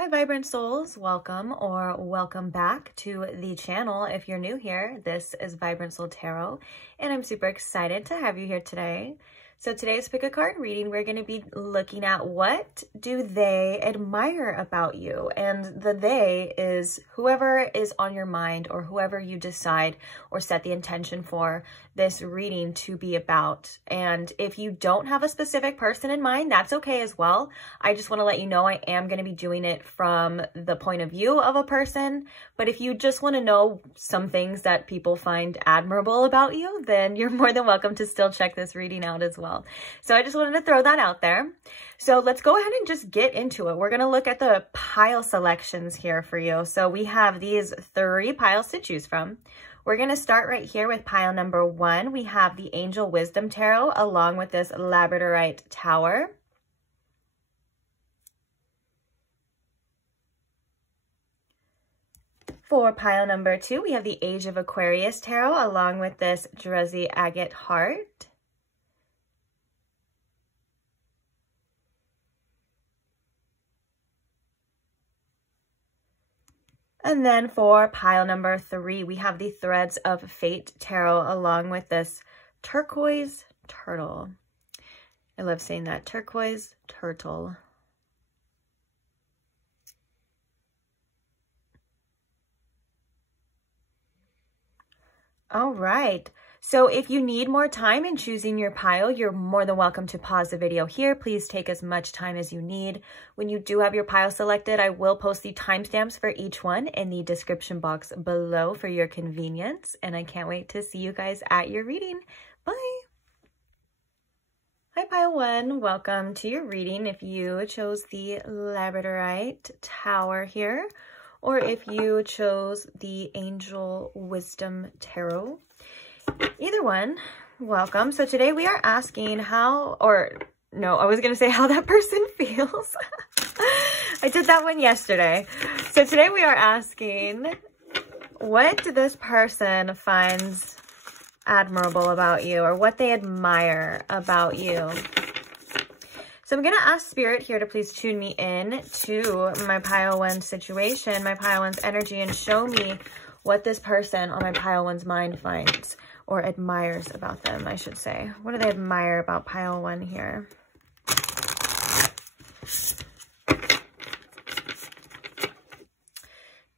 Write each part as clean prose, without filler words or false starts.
Hi, Vibrant Souls. Welcome or welcome back to the channel. If you're new here, this is Vibrant Soul Tarot, and I'm super excited to have you here today. So today's pick a card reading, we're going to be looking at what do they admire about you? And the they is whoever is on your mind or whoever you decide or set the intention for this reading to be about. And if you don't have a specific person in mind, that's okay as well. I just want to let you know I am going to be doing it from the point of view of a person. But if you just want to know some things that people find admirable about you, then you're more than welcome to still check this reading out as well. So I just wanted to throw that out there. So let's go ahead and just get into it. We're going to look at the pile selections here for you. So we have these 3 piles to choose from. We're going to start right here with pile number 1. We have the Angel Wisdom Tarot along with this Labradorite Tower. For pile number 2, we have the Age of Aquarius Tarot along with this Druzzy Agate Heart. And then for pile number 3, we have the Threads of Fate Tarot along with this Turquoise Turtle. I love saying that, Turquoise Turtle. All right. So if you need more time in choosing your pile, you're more than welcome to pause the video here. Please take as much time as you need. When you do have your pile selected, I will post the timestamps for each one in the description box below for your convenience. And I can't wait to see you guys at your reading. Bye. Hi, pile 1. Welcome to your reading. If you chose the Labradorite Tower here, or if you chose the Angel Wisdom Tarot, either one, welcome. So today we are asking how, or no, I was going to say how that person feels. I did that one yesterday. So today we are asking, what this person finds admirable about you or what they admire about you. So I'm going to ask Spirit here to please tune me in to my pile 1 situation, my pile 1's energy, and show me what this person on my pile 1's mind finds or admires about them, I should say. What do they admire about pile 1 here?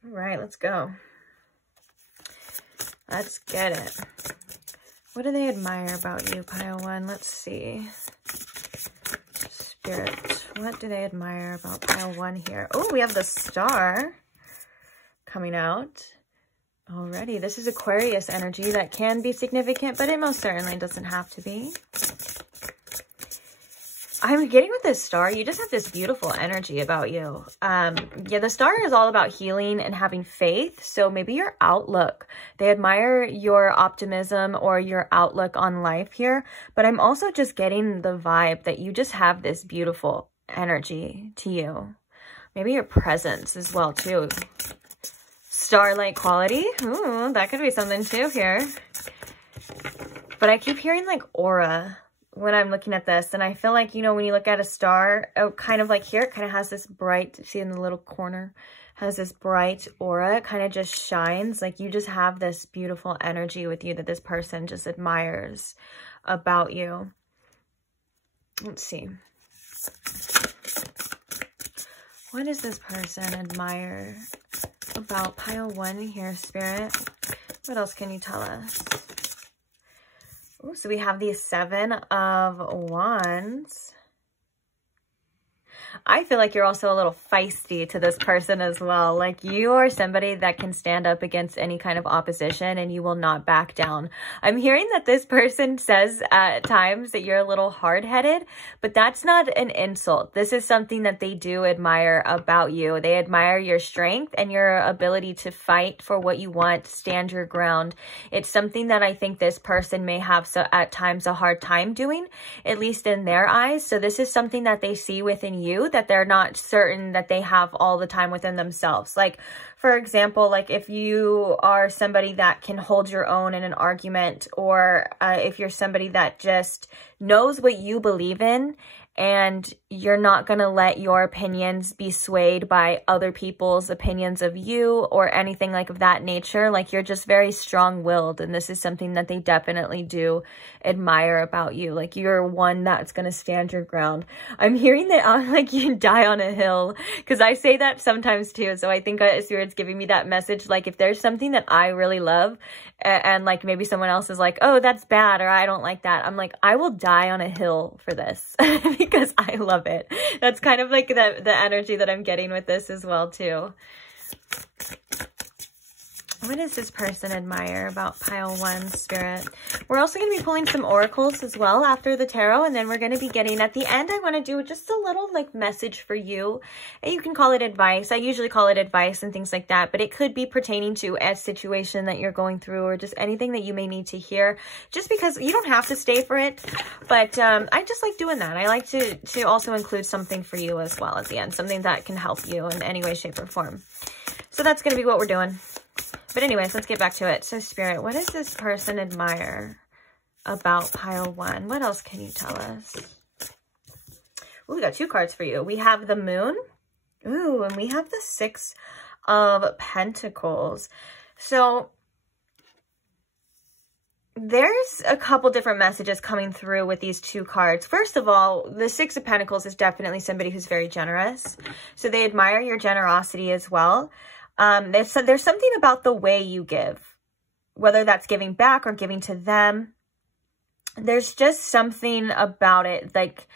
All right, let's go. Let's get it. What do they admire about you, pile 1? Let's see. Spirit, what do they admire about pile 1 here? Oh, we have the Star coming out already. This is Aquarius energy that can be significant, but it most certainly doesn't have to be. I'm getting with this Star, you just have this beautiful energy about you. Yeah, the Star is all about healing and having faith. So maybe your outlook, they admire your optimism or your outlook on life here. But I'm also just getting the vibe that you just have this beautiful energy to you. Maybe your presence as well too. Starlight quality. Ooh, that could be something too here. But I keep hearing like aura when I'm looking at this, and I feel like, you know, when you look at a star, oh, kind of like here, it kind of has this bright, see in the little corner, has this bright aura. It kind of just shines. Like you just have this beautiful energy with you that this person just admires about you. Let's see. What does this person admire about pile 1 here, Spirit? What else can you tell us? Ooh, so we have the 7 of Wands. I feel like you're also a little feisty to this person as well. Like you are somebody that can stand up against any kind of opposition and you will not back down. I'm hearing that this person says at times that you're a little hard-headed, but that's not an insult. This is something that they do admire about you. They admire your strength and your ability to fight for what you want, stand your ground. It's something that I think this person may have at times a hard time doing, at least in their eyes. So this is something that they see within you that they're not certain that they have all the time within themselves. Like, for example, like if you are somebody that can hold your own in an argument, or if you're somebody that just knows what you believe in and you're not going to let your opinions be swayed by other people's opinions of you or anything like of that nature. Like, you're just very strong-willed, and this is something that they definitely do admire about you. Like, you're one that's going to stand your ground. I'm hearing that like you die on a hill, because I say that sometimes too. So I think Spirit's giving me that message. Like, if there's something that I really love and like maybe someone else is like, oh, that's bad, or I don't like that, I'm like, I will die on a hill for this because I love it. That's kind of like the energy that I'm getting with this as well too. What does this person admire about pile 1, Spirit? We're also going to be pulling some oracles as well after the tarot, and then we're going to be getting, at the end, I want to do just a little like message for you. And you can call it advice. I usually call it advice and things like that, but it could be pertaining to a situation that you're going through, or just anything that you may need to hear, just because you don't have to stay for it. But I just like doing that. I like to also include something for you as well at the end, something that can help you in any way, shape, or form. So that's going to be what we're doing. But anyways, let's get back to it. So Spirit, what does this person admire about pile 1? What else can you tell us? Ooh, we got 2 cards for you. We have the Moon. Ooh, and we have the 6 of Pentacles. So there's a couple different messages coming through with these 2 cards. First of all, the 6 of Pentacles is definitely somebody who's very generous. So they admire your generosity as well. There's something about the way you give, whether that's giving back or giving to them. There's just something about it, like,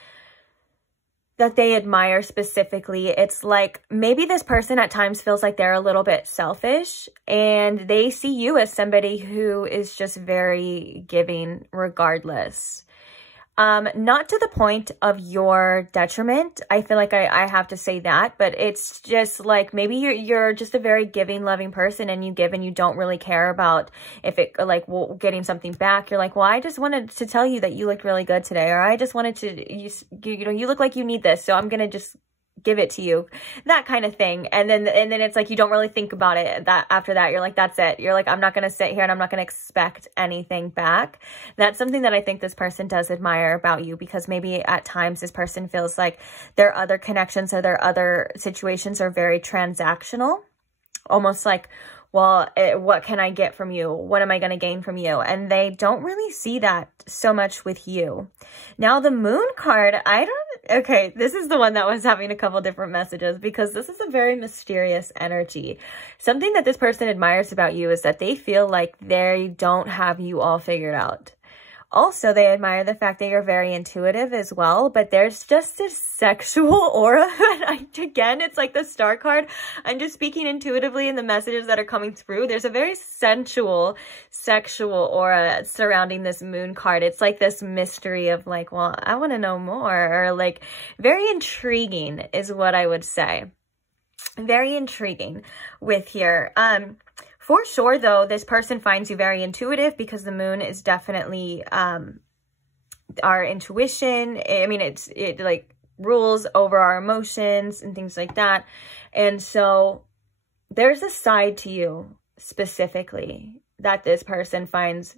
that they admire specifically. It's like maybe this person at times feels like they're a little bit selfish, and they see you as somebody who is just very giving regardless. Not to the point of your detriment. I feel like I have to say that, but it's just like maybe you're just a very giving, loving person, and you give and you don't really care about if it like getting something back. You're like, well, I just wanted to tell you that you looked really good today, or I just wanted to, you know, you look like you need this, so I'm gonna just give it to you, that kind of thing. And then it's like you don't really think about it. That after that, you're like, that's it. You're like, I'm not going to sit here and I'm not going to expect anything back. That's something that I think this person does admire about you, because maybe at times this person feels like their other connections or their other situations are very transactional, almost like, well, what can I get from you? What am I going to gain from you? And they don't really see that so much with you. Now, the Moon card, okay, this is the one that was having a couple different messages, because this is a very mysterious energy. Something that this person admires about you is that they feel like they don't have you all figured out. Also, they admire the fact that you're very intuitive as well, but there's just this sexual aura. Again, it's like the Star card. I'm just speaking intuitively in the messages that are coming through. There's a very sensual, sexual aura surrounding this Moon card. It's like this mystery of like, well, I want to know more, or like very intriguing is what I would say. Very intriguing with here. For sure, though, this person finds you very intuitive, because the Moon is definitely our intuition. I mean, it like rules over our emotions and things like that. And so there's a side to you specifically that this person finds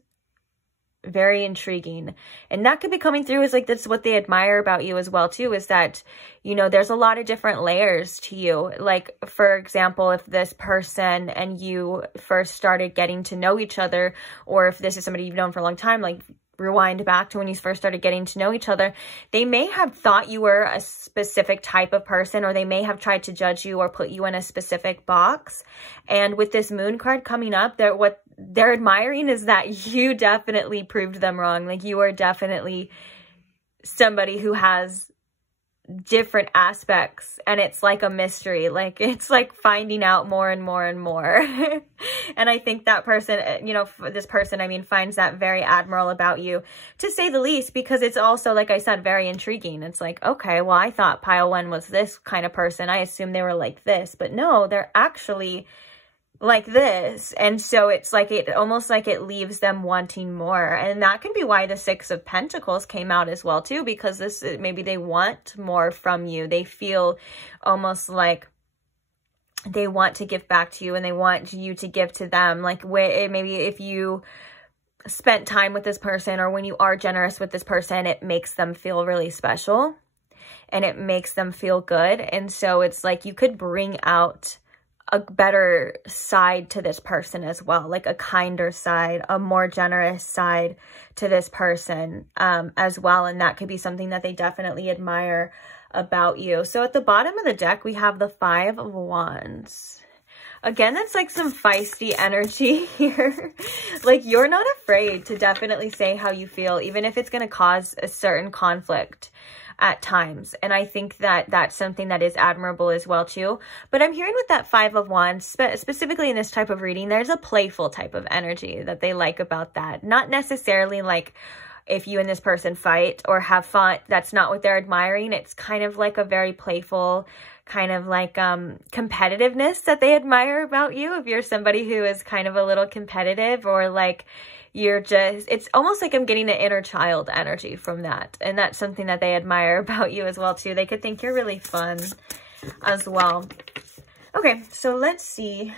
very intriguing, and that could be coming through as like that's what they admire about you as well too, is that, you know, there's a lot of different layers to you. Like, for example, if this person and you first started getting to know each other, or if this is somebody you've known for a long time, like rewind back to when you first started getting to know each other, they may have thought you were a specific type of person, or they may have tried to judge you or put you in a specific box. And with this Moon card coming up, what they're admiring is that you definitely proved them wrong. Like, you are definitely somebody who has different aspects, and it's like a mystery. Like, it's like finding out more and more and more. And I think that person, you know, this person, I mean, finds that very admirable about you, to say the least, because it's also, like I said, very intriguing. It's like, okay, well, I thought pile 1 was this kind of person. I assumed they were like this, but no, they're actually like this. And so it's like, it almost like it leaves them wanting more. And that can be why the 6 of Pentacles came out as well too, because this, maybe they want more from you. They feel almost like they want to give back to you, and they want you to give to them. Like, maybe if you spent time with this person, or when you are generous with this person, it makes them feel really special. and it makes them feel good. And so it's like you could bring out a better side to this person as well, like a kinder side, a more generous side to this person as well. And that could be something that they definitely admire about you. So at the bottom of the deck, we have the 5 of Wands. Again, that's like some feisty energy here. Like, you're not afraid to definitely say how you feel, even if it's going to cause a certain conflict at times. And I think that that's something that is admirable as well too. But I'm hearing with that 5 of Wands, specifically in this type of reading, there's a playful type of energy that they like about that. Not necessarily like if you and this person fight or have fun, that's not what they're admiring. It's kind of like a very playful kind of like competitiveness that they admire about you. If you're somebody who is kind of a little competitive, or like you're just, it's almost like I'm getting an inner child energy from that. And that's something that they admire about you as well too. They could think you're really fun as well. Okay, so let's see.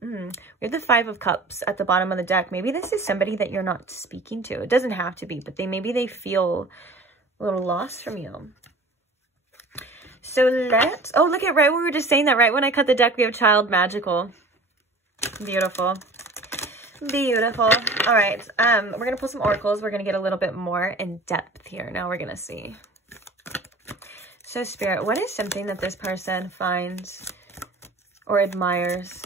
We have the 5 of Cups at the bottom of the deck. Maybe this is somebody that you're not speaking to. It doesn't have to be, but maybe they feel a little lost from you. So let's, oh, look at, right, we were just saying that right when I cut the deck, we have Child Magical. Beautiful. Beautiful. All right, we're going to pull some oracles. We're going to get a little bit more in depth here. Now we're going to see. So Spirit, what is something that this person finds or admires?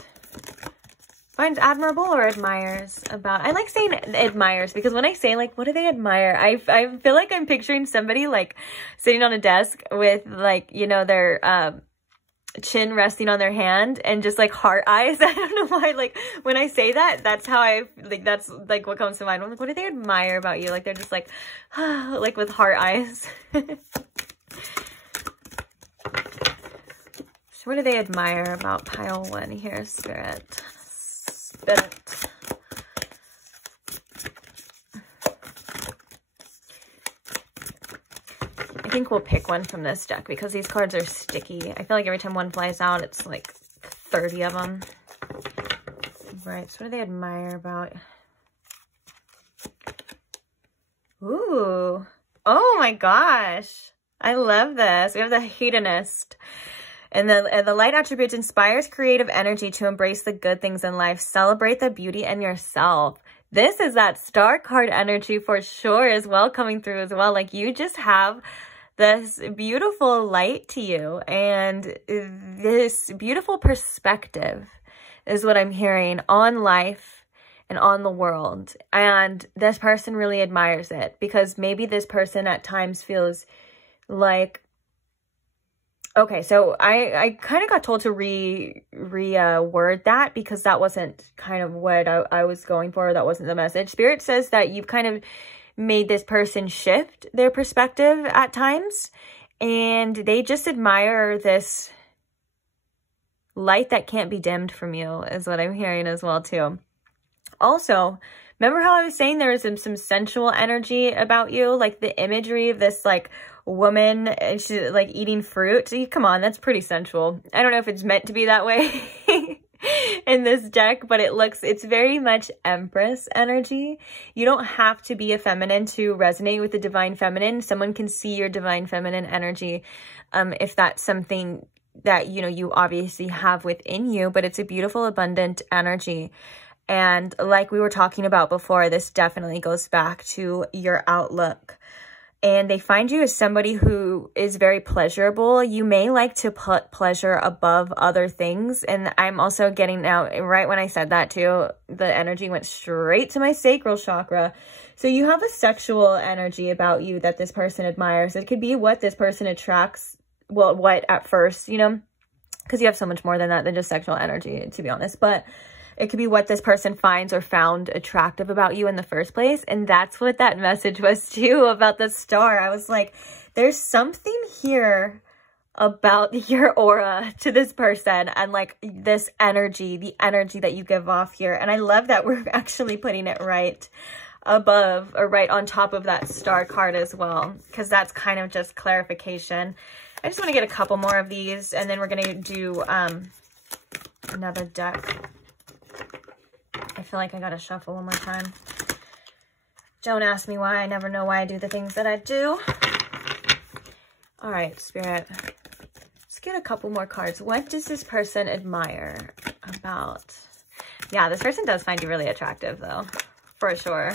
Finds admirable or admires about, I like saying admires, because when I say like, what do they admire? I feel like I'm picturing somebody like sitting on a desk with like, you know, their chin resting on their hand and just like heart eyes. I don't know why, like when I say that, that's how I like, that's like what comes to mind. I'm like, what do they admire about you? Like they're just like, like with heart eyes. So what do they admire about pile 1 here, Spirit? Spirit. I think we'll pick one from this deck because these cards are sticky. I feel like every time one flies out, it's like 30 of them. Right, so what do they admire about? Ooh. Oh my gosh. I love this. We have the hedonist. And the light attributes inspires creative energy to embrace the good things in life. Celebrate the beauty in yourself. This is that star card energy for sure as well, coming through as well. Like you just have this beautiful light to you and this beautiful perspective is what I'm hearing on life and on the world. And this person really admires it because maybe this person at times feels like, okay, so I kind of got told to word that because that wasn't kind of what I was going for. That wasn't the message. Spirit says that you've kind of made this person shift their perspective at times, and they just admire this light that can't be dimmed from you is what I'm hearing as well too. Also, remember how I was saying there is some sensual energy about you, like the imagery of this like woman and she's like eating fruit. Come on, that's pretty sensual. I don't know if it's meant to be that way in this deck, but it's very much Empress energy. You don't have to be a feminine to resonate with the divine feminine. Someone can see your divine feminine energy if that's something that, you know, you obviously have within you, but it's a beautiful, abundant energy. And like we were talking about before, this definitely goes back to your outlook. And they find you as somebody who is very pleasurable. You may like to put pleasure above other things. And I'm also getting out, right when I said that too, the energy went straight to my sacral chakra. So you have a sexual energy about you that this person admires. It could be what this person attracts, well, what at first, you know, because you have so much more than that than just sexual energy, to be honest. But it could be what this person finds or found attractive about you in the first place. And that's what that message was too about the star. I was like, there's something here about your aura to this person and like this energy, the energy that you give off here. And I love that we're actually putting it right above or right on top of that star card as well, because that's kind of just clarification. I just want to get a couple more of these and then we're going to do another deck. I feel like I gotta shuffle one more time. Don't ask me why. I never know why I do the things that I do. All right, Spirit. Let's get a couple more cards. What does this person admire about? Yeah, this person does find you really attractive, though, for sure.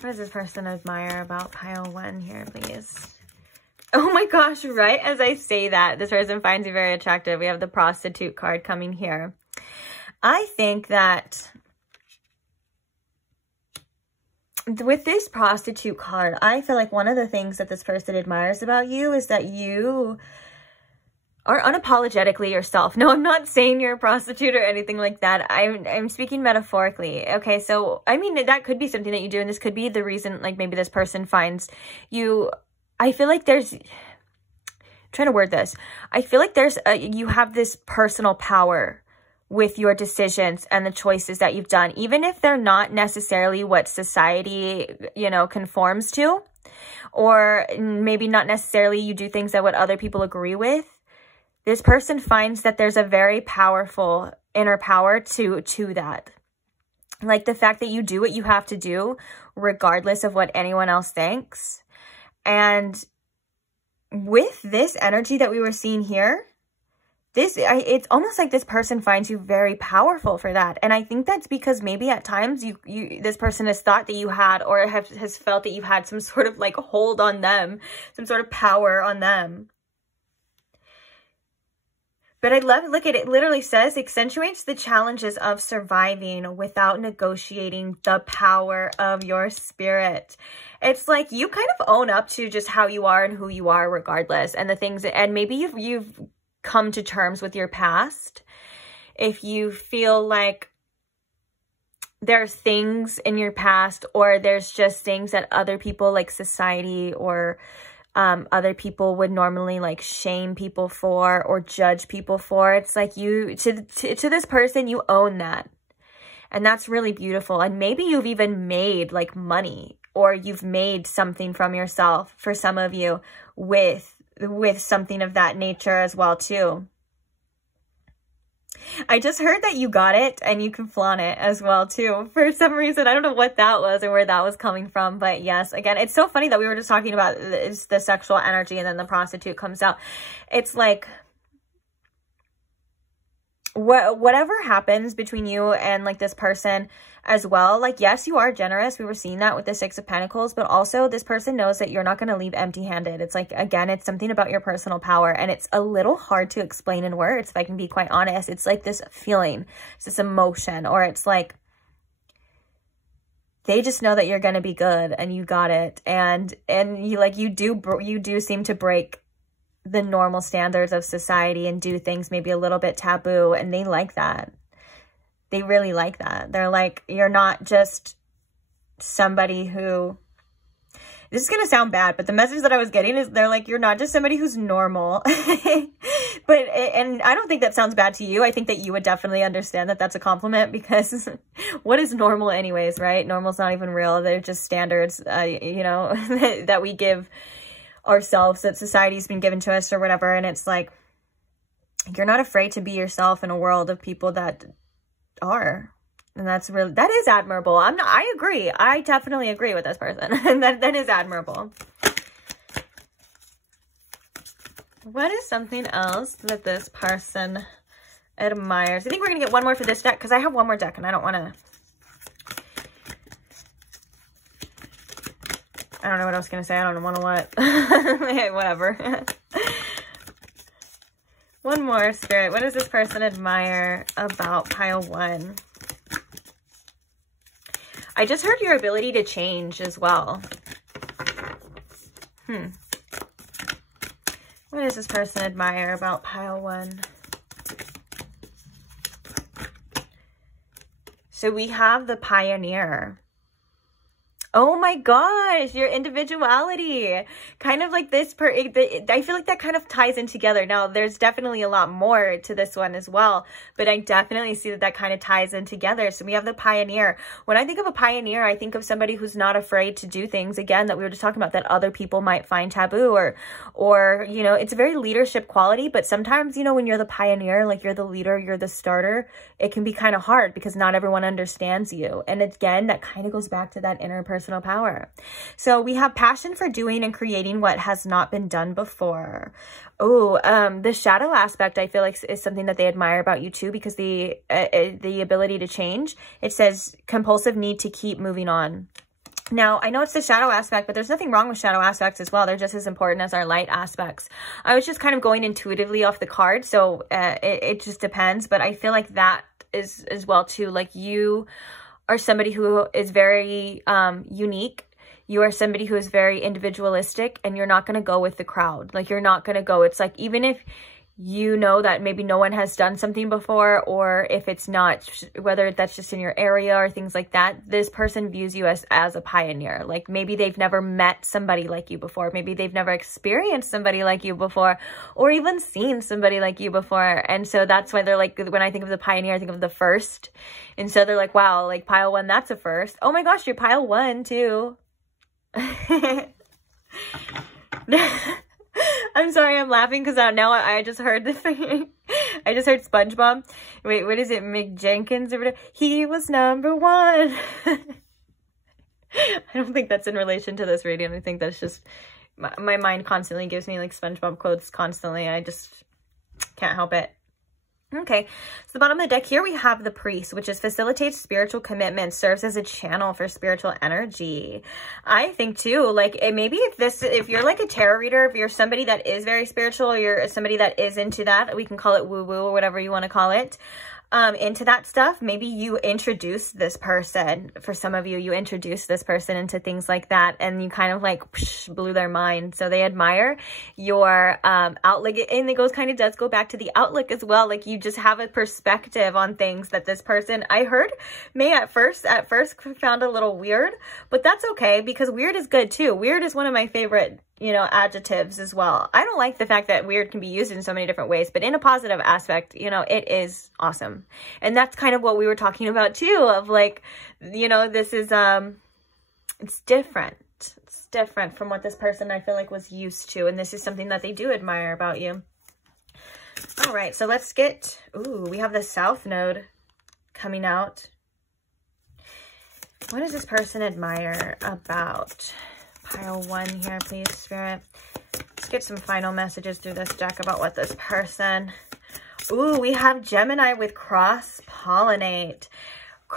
What does this person admire about pile 1 here, please? Oh my gosh, right as I say that, this person finds you very attractive. We have the prostitute card coming here. I think that with this prostitute card, I feel like one of the things that this person admires about you is that you are unapologetically yourself. No, I'm not saying you're a prostitute or anything like that. I'm speaking metaphorically. Okay, so I mean, that could be something that you do, and this could be the reason, like maybe this person finds you. I feel like there's, I'm trying to word this. I feel like there's you have this personal power with your decisions and the choices that you've done, even if they're not necessarily what society, you know, conforms to, or maybe not necessarily you do things that what other people agree with. This person finds that there's a very powerful inner power to that. Like the fact that you do what you have to do, regardless of what anyone else thinks. And with this energy that we were seeing here, it's almost like this person finds you very powerful for that. And I think that's because maybe at times this person has thought that you had, or has felt that you had some sort of like hold on them, some sort of power on them. But I love, look at it, literally says, accentuates the challenges of surviving without negotiating the power of your spirit. It's like you kind of own up to just how you are and who you are regardless. And the things, and maybe you've come to terms with your past. If you feel like there's things in your past, or there's just things that other people like society or other people would normally like shame people for or judge people for. It's like you, to this person, you own that. And that's really beautiful. And maybe you've even made like money, or you've made something from yourself, for some of you, with something of that nature as well too. I just heard that you got it and you can flaunt it as well too. For some reason, I don't know what that was or where that was coming from. But yes, again, it's so funny that we were just talking about the sexual energy and then the prostitute comes out. It's like, whatever happens between you and like this person as well, like, yes, you are generous. We were seeing that with the 6 of Pentacles, but also this person knows that you're not going to leave empty-handed. It's like, again, it's something about your personal power, and it's a little hard to explain in words, if I can be quite honest. It's like this feeling, it's this emotion, or it's like they just know that you're going to be good and you got it. And you like, you do seem to break the normal standards of society and do things maybe a little bit taboo, and they like that. They really like that. They're like, you're not just somebody who, this is going to sound bad, but the message that I was getting is they're like, you're not just somebody who's normal. And I don't think that sounds bad to you. I think that you would definitely understand that that's a compliment, because what is normal anyways, right? Normal's not even real. They're just standards, you know, that we give ourselves, that society's been given to us or whatever. And it's like, you're not afraid to be yourself in a world of people that are, and that's really, that is admirable. I agree. I definitely agree with this person. And that is admirable. What is something else that this person admires? I think we're gonna get one more for this deck, because I have one more deck and I don't want to, I don't know what I was gonna say. I don't want to what. Hey, whatever. One more, Spirit. What does this person admire about pile 1? I just heard your ability to change as well. What does this person admire about pile 1? So we have the Pioneer. Oh my gosh, your individuality. Kind of like this, I feel like that kind of ties in together. Now, there's definitely a lot more to this one as well, but I definitely see that kind of ties in together. So we have the Pioneer. When I think of a pioneer, I think of somebody who's not afraid to do things, again, that we were just talking about, that other people might find taboo, or, you know, it's a very leadership quality, but sometimes, you know, when you're the pioneer, like you're the leader, you're the starter, it can be kind of hard because not everyone understands you. And again, that kind of goes back to that interpersonal personal power. So we have passion for doing and creating what has not been done before. Oh, the shadow aspect, I feel like is something that they admire about you too, because the ability to change. It says compulsive need to keep moving on. Now, I know it's the shadow aspect, but there's nothing wrong with shadow aspects as well. They're just as important as our light aspects. I was just kind of going intuitively off the card, so it just depends. But I feel like that is as well too. Like, you are somebody who is very unique. You are somebody who is very individualistic, and you're not going to go with the crowd. Like, you're not going to go. It's like, even if you know that maybe no one has done something before, or if it's not, whether that's just in your area or things like that, this person views you as a pioneer. Like, maybe they've never met somebody like you before. Maybe they've never experienced somebody like you before, or even seen somebody like you before. And so that's why they're like, when I think of the pioneer, I think of the first. And so they're like, wow, like pile one, that's a first. Oh my gosh, you're pile one too. I'm sorry, I'm laughing because now I just heard the thing. I just heard SpongeBob. Wait, what is it? McJenkins or whatever? He was number one. I don't think that's in relation to this reading. I think that's just my mind constantly gives me like SpongeBob quotes constantly. I just can't help it. Okay, so the bottom of the deck here, we have the priest, which is facilitates spiritual commitment, serves as a channel for spiritual energy. I think too, like, maybe if you're like a tarot reader, if you're somebody that is very spiritual, or you're somebody that is into that, we can call it woo-woo or whatever you want to call it, into that stuff, maybe you introduce this person. For some of you, you introduce this person into things like that, and you kind of like blew their mind. So they admire your outlook, and it does go back to the outlook as well. Like, you just have a perspective on things that this person, I heard, may at first found a little weird, but that's okay, because weird is good too. Weird is one of my favorite, you know, adjectives as well. I don't like the fact that weird can be used in so many different ways, but in a positive aspect, you know, it is awesome. And that's kind of what we were talking about too, of like, you know, this is, it's different. It's different from what this person, I feel like, was used to. And this is something that they do admire about you. All right, so let's get, ooh, we have the South Node coming out. What does this person admire about? Pile one here, please, Spirit. Let's get some final messages through this deck about what this person... Ooh, we have Gemini with cross-pollinate.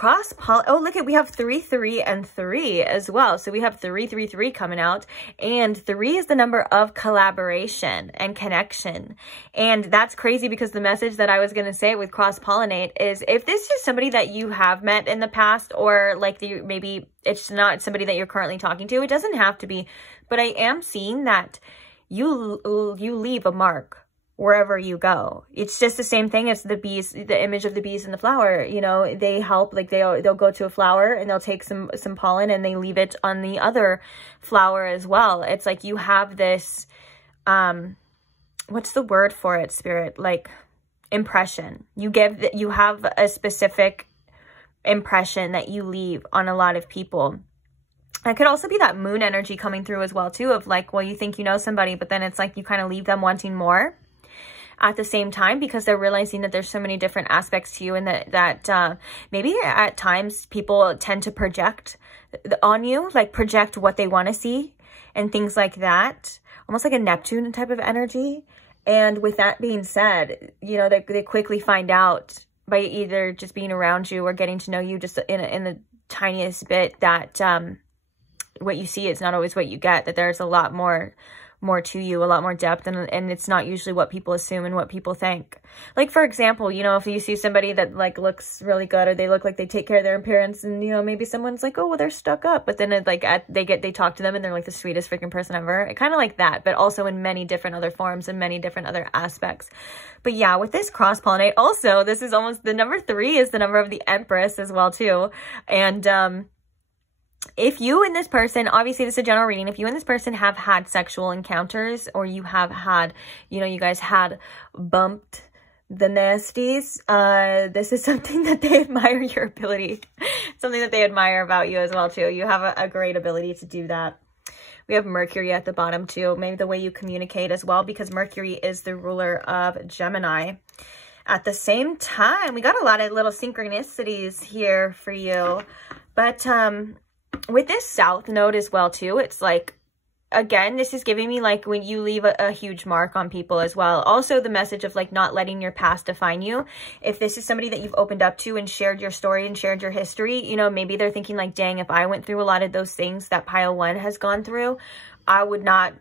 Oh, look, we have 3, 3, and 3 as well. So we have 3, 3, 3 coming out. And 3 is the number of collaboration and connection. And that's crazy, because the message that I was going to say with cross-pollinate is, if this is somebody that you have met in the past, or like maybe it's not somebody that you're currently talking to, it doesn't have to be. But I am seeing that you leave a mark wherever you go. It's just the same thing as the bees, the image of the bees in the flower. You know, they help, like they'll go to a flower and they'll take some pollen and they leave it on the other flower as well. It's like you have this, what's the word for it, Spirit? Like impression. You have a specific impression that you leave on a lot of people. It could also be that moon energy coming through as well too, of like, well, you think you know somebody, but then it's like you kind of leave them wanting more at the same time, because they're realizing that there's so many different aspects to you, and that maybe at times people tend to project on you, like project what they want to see and things like that, almost like a Neptune type of energy. And with that being said, you know, they quickly find out by either just being around you or getting to know you just in the tiniest bit that what you see is not always what you get, that there's a lot more to you, a lot more depth, and it's not usually what people assume and what people think. Like, for example, you know, if you see somebody that like looks really good, or they look like they take care of their appearance, and you know, maybe someone's like, oh, well, they're stuck up, but then it, like they talk to them and they're like the sweetest freaking person ever. It kind of like that, but also in many different other forms and many different other aspects. But yeah, with this cross-pollinate, also, this is almost, the number 3 is the number of the Empress as well too. And if you and this person, obviously this is a general reading, if you and this person have had sexual encounters, or you have had, you know, you guys had bumped the nasties, this is something that they admire your ability, something that they admire about you as well too. You have a great ability to do that. We have Mercury at the bottom too, maybe the way you communicate as well, because Mercury is the ruler of Gemini. At the same time, we got a lot of little synchronicities here for you, but with this South node as well too, it's like, again, this is giving me like when you leave a huge mark on people as well. Also the message of like not letting your past define you. If this is somebody that you've opened up to and shared your story and shared your history, you know, maybe they're thinking like, dang, if I went through a lot of those things that pile 1 has gone through, I would not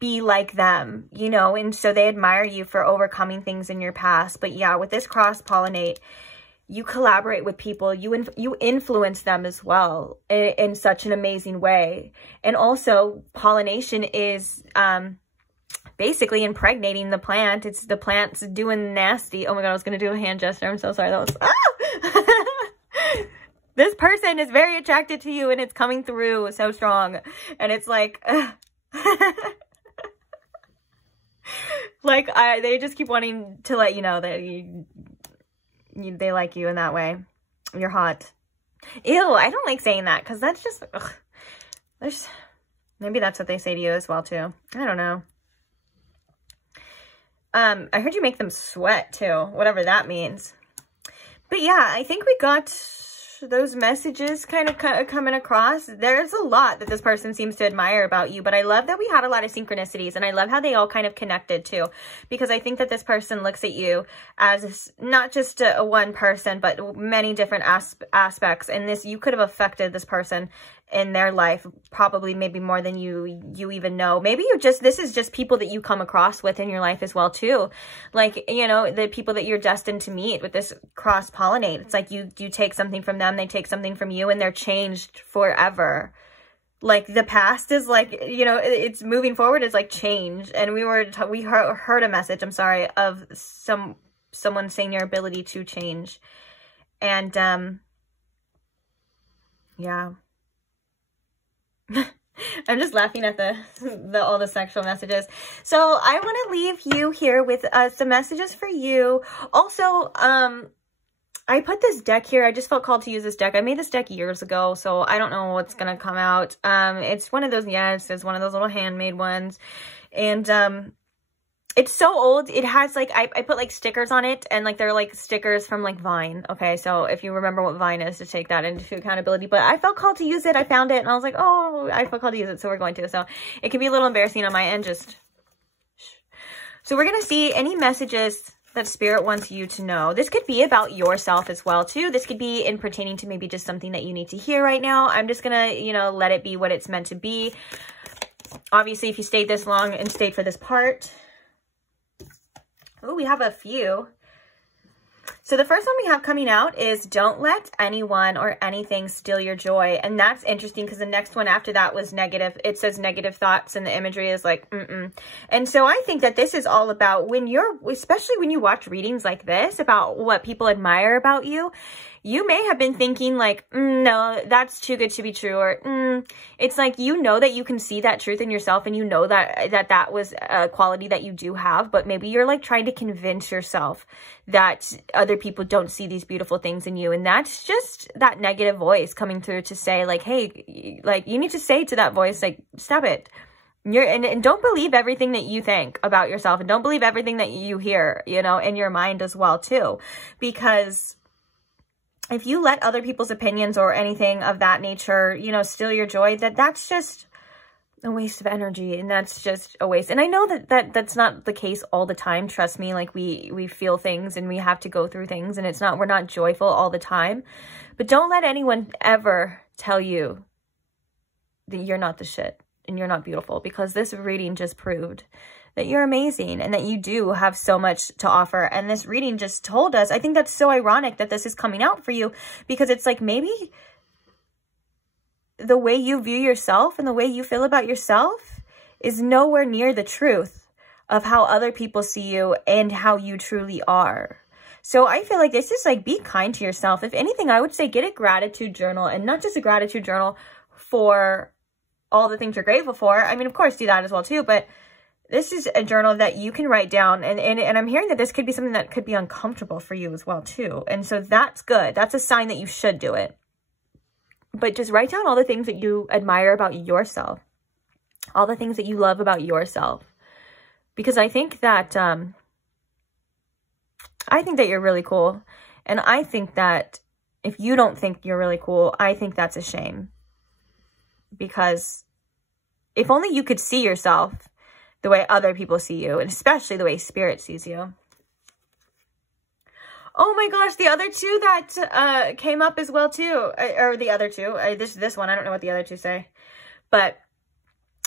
be like them, you know. And so they admire you for overcoming things in your past. But yeah, with this cross-pollinate, you collaborate with people, you influence them as well in such an amazing way. And also pollination is basically impregnating the plant. It's the plant's doing nasty. Oh my God, I was going to do a hand gesture. I'm so sorry. That was, this person is very attracted to you and it's coming through so strong. And it's like, like they just keep wanting to let you know that they like you in that way. You're hot. Ew, I don't like saying that because that's just, ugh. Maybe that's what they say to you as well too. I don't know. I heard you make them sweat too, whatever that means. But yeah, I think we got those messages kind of coming across. There's a lot that this person seems to admire about you, but I love that we had a lot of synchronicities, and I love how they all kind of connected too, because I think that this person looks at you as not just a one person, but many different aspects, and you could have affected this person in their life probably maybe more than you even know. Maybe this is just people that you come across with in your life as well too, like, you know, the people that you're destined to meet with this cross-pollinate. It's like you take something from them, they take something from you, and they're changed forever. Like the past is like, you know, it's moving forward is like change. And we heard a message, I'm sorry, of someone saying your ability to change. And yeah. I'm just laughing at all the sexual messages. So I want to leave you here with some messages for you. Also, I put this deck here. I just felt called to use this deck. I made this deck years ago, so I don't know what's going to come out. It's one of those, it's one of those little handmade ones. And it's so old. It has like, I put like stickers on it, and like they're like stickers from like Vine. Okay, so if you remember what Vine is, to take that into accountability. But I felt called to use it. I found it and I was like, oh, I felt called to use it, so we're going to. So it can be a little embarrassing on my end, just. So we're going to see any messages that Spirit wants you to know. This could be about yourself as well too. This could be in pertaining to maybe just something that you need to hear right now. I'm just going to, you know, let it be what it's meant to be. Obviously, if you stayed this long and stayed for this part. Oh, we have a few. So the first one we have coming out is don't let anyone or anything steal your joy. And that's interesting because the next one after that was negative. It says negative thoughts, and the imagery is like, And so I think that this is all about especially when you watch readings like this about what people admire about you, you may have been thinking like, no, that's too good to be true. Or it's like, you know that you can see that truth in yourself, and you know that was a quality that you do have, but maybe you're like trying to convince yourself that other people don't see these beautiful things in you. And that's just that negative voice coming through to say like, hey, like you need to say to that voice, like, stop it. And don't believe everything that you think about yourself, and don't believe everything that you hear, you know, in your mind as well too, because if you let other people's opinions or anything of that nature, you know, steal your joy, that's just a waste of energy, and that's just a waste. And I know that's not the case all the time. Trust me, like we feel things and we have to go through things, and we're not joyful all the time. But don't let anyone ever tell you that you're not the shit and you're not beautiful, because this reading just proved that you're amazing and that you do have so much to offer. And this reading just told us, I think that's so ironic that this is coming out for you, because it's like maybe the way you view yourself and the way you feel about yourself is nowhere near the truth of how other people see you and how you truly are. So I feel like this is like, be kind to yourself. If anything, I would say get a gratitude journal, and not just a gratitude journal for all the things you're grateful for. I mean, of course, do that as well too, but this is a journal that you can write down, and I'm hearing that this could be something that could be uncomfortable for you as well too. And so that's good. That's a sign that you should do it. But just write down all the things that you admire about yourself, all the things that you love about yourself, because I think that you're really cool. And I think that if you don't think you're really cool, I think that's a shame. because if only you could see yourself the way other people see you, and especially the way Spirit sees you. Oh my gosh, the other two that came up as well too, or the other two, this one, I don't know what the other two say, but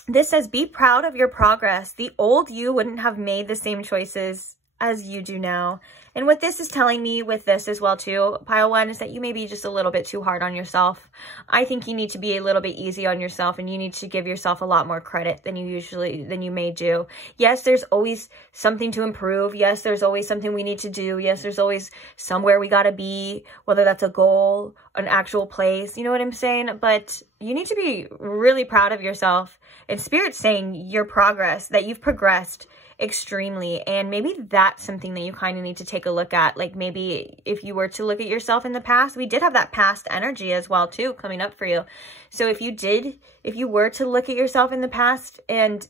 this says, be proud of your progress. The old you wouldn't have made the same choices as you do now. And what this is telling me with this as well too, pile one, is that you may be just a little bit too hard on yourself. I think you need to be a little bit easy on yourself, and you need to give yourself a lot more credit than you may do. Yes, there's always something to improve. Yes, there's always something we need to do. Yes, there's always somewhere we got to be, whether that's a goal, an actual place, you know what I'm saying? But you need to be really proud of yourself. And Spirit's saying your progress, that you've progressed extremely, and maybe that's something that you kind of need to take a look at. Like, maybe if you were to look at yourself in the past, we did have that past energy as well too coming up for you. So if you were to look at yourself in the past, and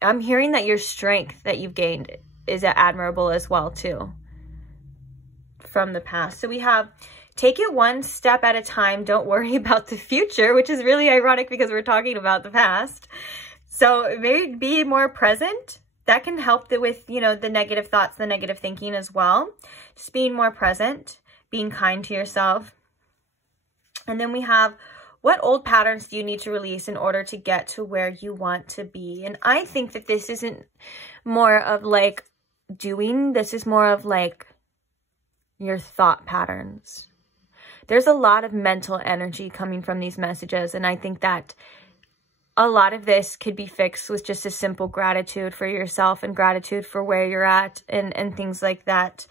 I'm hearing that your strength that you've gained is admirable as well too from the past. So we have, take it one step at a time, don't worry about the future, which is really ironic because we're talking about the past. So maybe be more present. That can help with, you know, the negative thoughts, the negative thinking as well. Just being more present, being kind to yourself. And then we have, what old patterns do you need to release in order to get to where you want to be? And I think that this isn't more of like doing, this is more of like your thought patterns. There's a lot of mental energy coming from these messages, and I think that a lot of this could be fixed with just a simple gratitude for yourself and gratitude for where you're at, and things like that.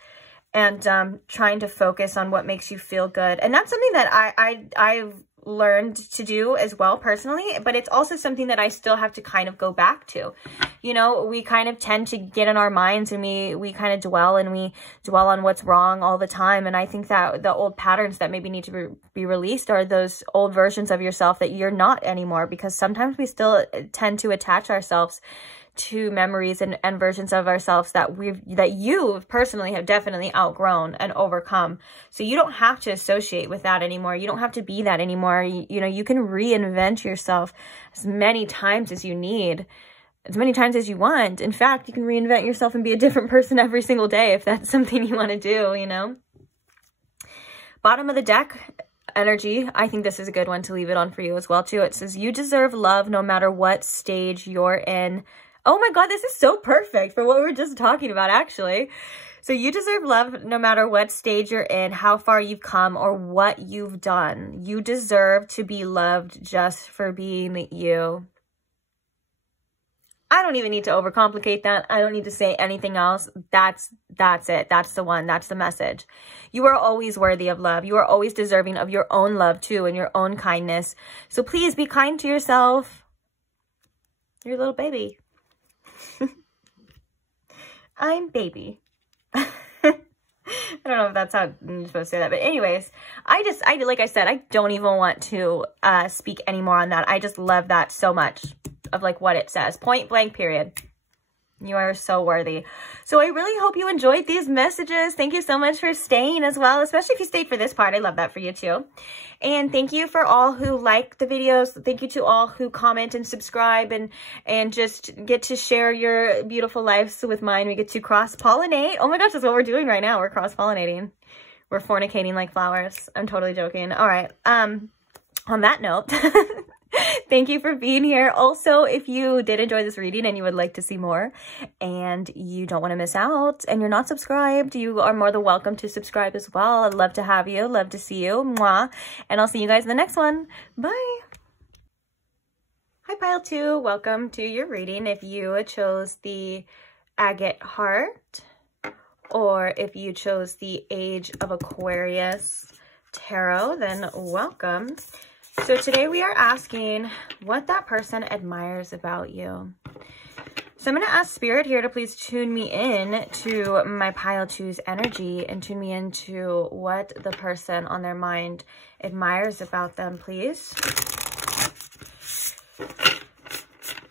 And trying to focus on what makes you feel good. And that's something that I've learned to do as well personally, but it's also something that I still have to kind of go back to. You know, we kind of tend to get in our minds, and we kind of dwell on what's wrong all the time. And I think that the old patterns that maybe need to be released are those old versions of yourself that you're not anymore, because sometimes we still tend to attach ourselves to memories and versions of ourselves that you personally have definitely outgrown and overcome. So you don't have to associate with that anymore. You don't have to be that anymore. You know, you can reinvent yourself as many times as you need, as many times as you want. In fact, you can reinvent yourself and be a different person every single day if that's something you want to do, you know. Bottom of the deck energy, I think this is a good one to leave it on for you as well too. It says, you deserve love no matter what stage you're in. Oh my God, this is so perfect for what we were just talking about, actually. So you deserve love no matter what stage you're in, how far you've come, or what you've done. You deserve to be loved just for being you. I don't even need to overcomplicate that. I don't need to say anything else. That's it. That's the one. That's the message. You are always worthy of love. You are always deserving of your own love too, and your own kindness. So please be kind to yourself. You're a little baby. I'm baby. I don't know if that's how I'm supposed to say that, but anyways, I like I said, I don't even want to speak anymore on that. I just love that so much, of like what it says, point blank period. You are so worthy. So I really hope you enjoyed these messages. Thank you so much for staying as well, especially if you stayed for this part. I love that for you too. And thank you for all who like the videos. Thank you to all who comment and subscribe and just get to share your beautiful lives with mine. We get to cross-pollinate. Oh my gosh, that's what we're doing right now. We're cross-pollinating. We're fornicating like flowers. I'm totally joking. All right. On that note, thank you for being here. Also, if you did enjoy this reading and you would like to see more and you don't want to miss out and you're not subscribed, you are more than welcome to subscribe as well. I'd love to have you. Love to see you. Mwah. And I'll see you guys in the next one. Bye. Hi, Pile 2. Welcome to your reading. If you chose the Agate Heart, or if you chose the Age of Aquarius Tarot, then welcome. So today we are asking what that person admires about you. So I'm going to ask Spirit here to please tune me in to my Pile 2's energy and tune me into what the person on their mind admires about them, please.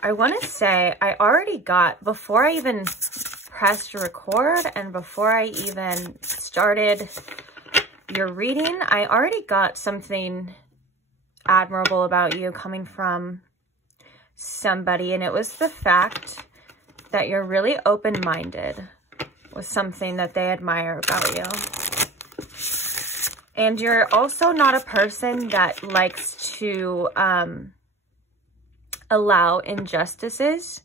I want to say I already got, before I even pressed record and before I even started your reading, I already got something admirable about you coming from somebody, and it was the fact that you're really open-minded with something that they admire about you. And you're also not a person that likes to allow injustices.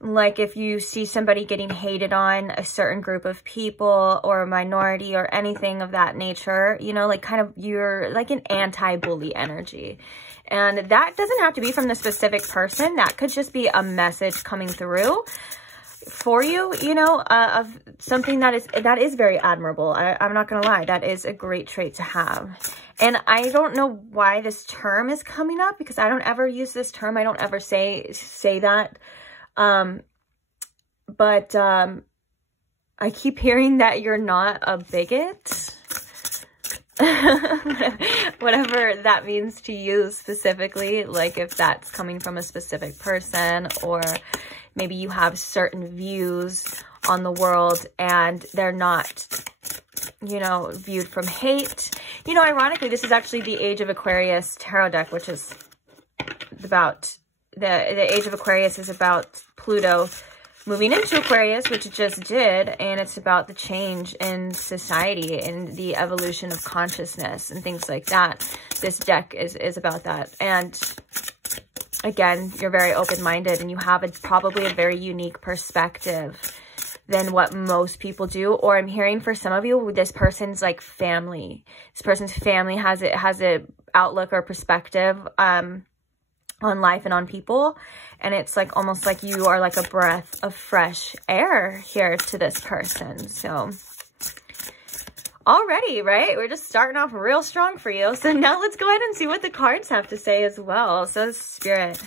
Like if you see somebody getting hated on, a certain group of people or a minority or anything of that nature, you know, like kind of you're like an anti-bully energy. And that doesn't have to be from the specific person. That could just be a message coming through for you, you know, of something that is very admirable. I'm not going to lie. That is a great trait to have. And I don't know why this term is coming up, because I don't ever use this term. I don't ever say that. But I keep hearing that you're not a bigot. Whatever that means to you specifically, like if that's coming from a specific person, or maybe you have certain views on the world and they're not, you know, viewed from hate. You know, ironically, this is actually the Age of Aquarius tarot deck, which is about, the Age of Aquarius is about Pluto moving into Aquarius, which it just did, and it's about the change in society and the evolution of consciousness and things like that. This deck is about that. And again, you're very open-minded, and you have probably a very unique perspective than what most people do. Or I'm hearing for some of you, this person's like family. This person's family has a outlook or perspective on life and on people. And it's like almost like you are like a breath of fresh air here to this person. So already, right? We're just starting off real strong for you. So now let's go ahead and see what the cards have to say as well. So Spirit,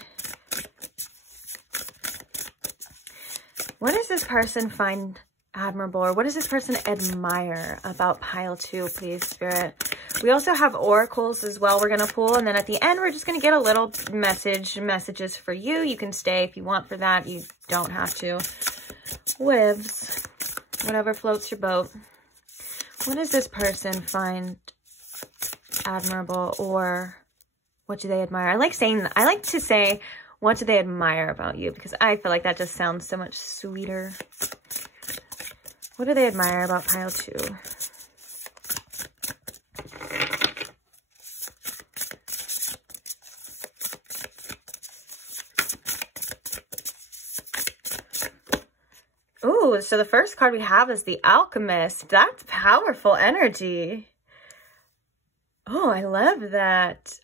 what does this person find admirable, or what does this person admire about pile 2, please, Spirit? We also have oracles as well we're going to pull, and then at the end we're just going to get a little messages for you. You can stay if you want for that. You don't have to. Whatevs. Whatever floats your boat. What does this person find admirable, or what do they admire? I like to say, what do they admire about you? Because I feel like that just sounds so much sweeter. What do they admire about pile 2? Ooh, so the first card we have is the Alchemist. That's powerful energy. Oh, I love that.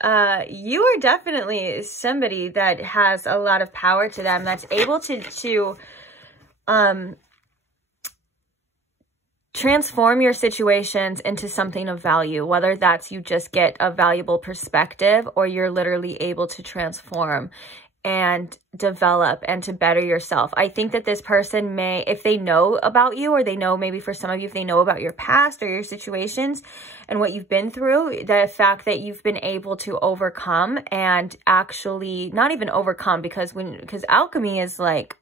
You are definitely somebody that has a lot of power to them, that's able to transform your situations into something of value, whether that's you just get a valuable perspective, or you're literally able to transform and develop and to better yourself. I think that this person may, if they know about you, or they know, maybe for some of you, if they know about your past or your situations and what you've been through, the fact that you've been able to overcome, and actually not even overcome, because alchemy is like,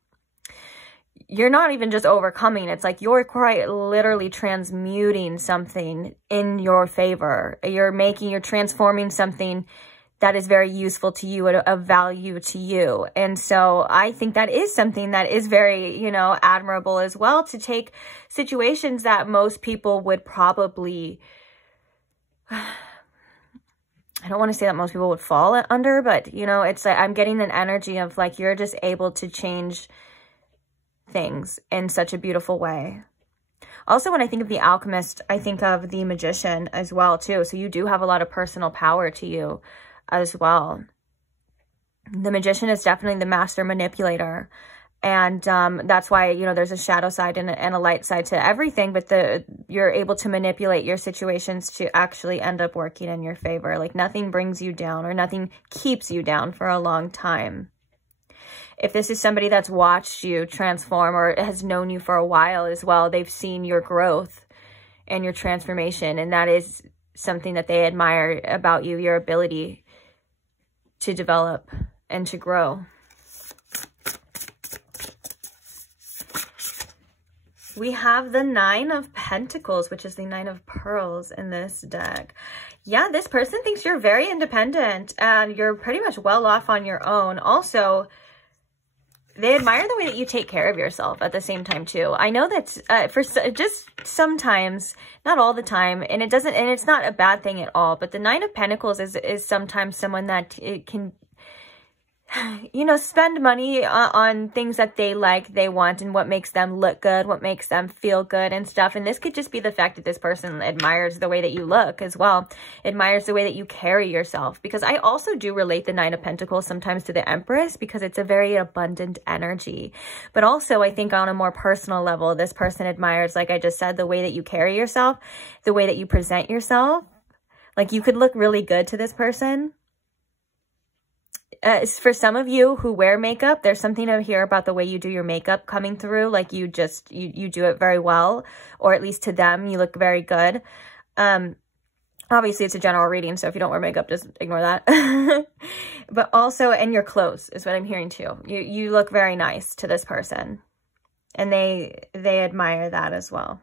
you're not even just overcoming. It's like you're quite literally transmuting something in your favor. You're transforming something that is very useful to you, of value to you. And so I think that is something that is very, you know, admirable as well, to take situations that most people would probably, I don't want to say that most people would fall under, but, you know, it's like I'm getting an energy of like, you're just able to change things in such a beautiful way. Also, when I think of the Alchemist, I think of the Magician as well too. So you do have a lot of personal power to you as well. The Magician is definitely the master manipulator, and that's why, you know, there's a shadow side and a light side to everything, but you're able to manipulate your situations to actually end up working in your favor. Like nothing brings you down, or nothing keeps you down for a long time. If this is somebody that's watched you transform, or has known you for a while as well, they've seen your growth and your transformation, and that is something that they admire about you, your ability to develop and to grow. We have the 9 of Pentacles, which is the 9 of Pearls in this deck. Yeah, this person thinks you're very independent and you're pretty much well off on your own. Also, they admire the way that you take care of yourself at the same time too. I know that for just sometimes, not all the time, and it's not a bad thing at all, but the Nine of Pentacles is sometimes someone that it can, you know, spend money on things that they like, they want, and what makes them look good, what makes them feel good and stuff. And this could just be the fact that this person admires the way that you look as well, admires the way that you carry yourself. Because I also do relate the Nine of Pentacles sometimes to the Empress, because it's a very abundant energy. But also, I think on a more personal level, this person admires, like I just said, the way that you carry yourself, the way that you present yourself. Like, you could look really good to this person. For some of you who wear makeup, there's something over here about the way you do your makeup coming through. Like, you do it very well, or at least to them, you look very good. Obviously, it's a general reading, so if you don't wear makeup, just ignore that. But also, and your clothes is what I'm hearing too. You look very nice to this person, and they admire that as well.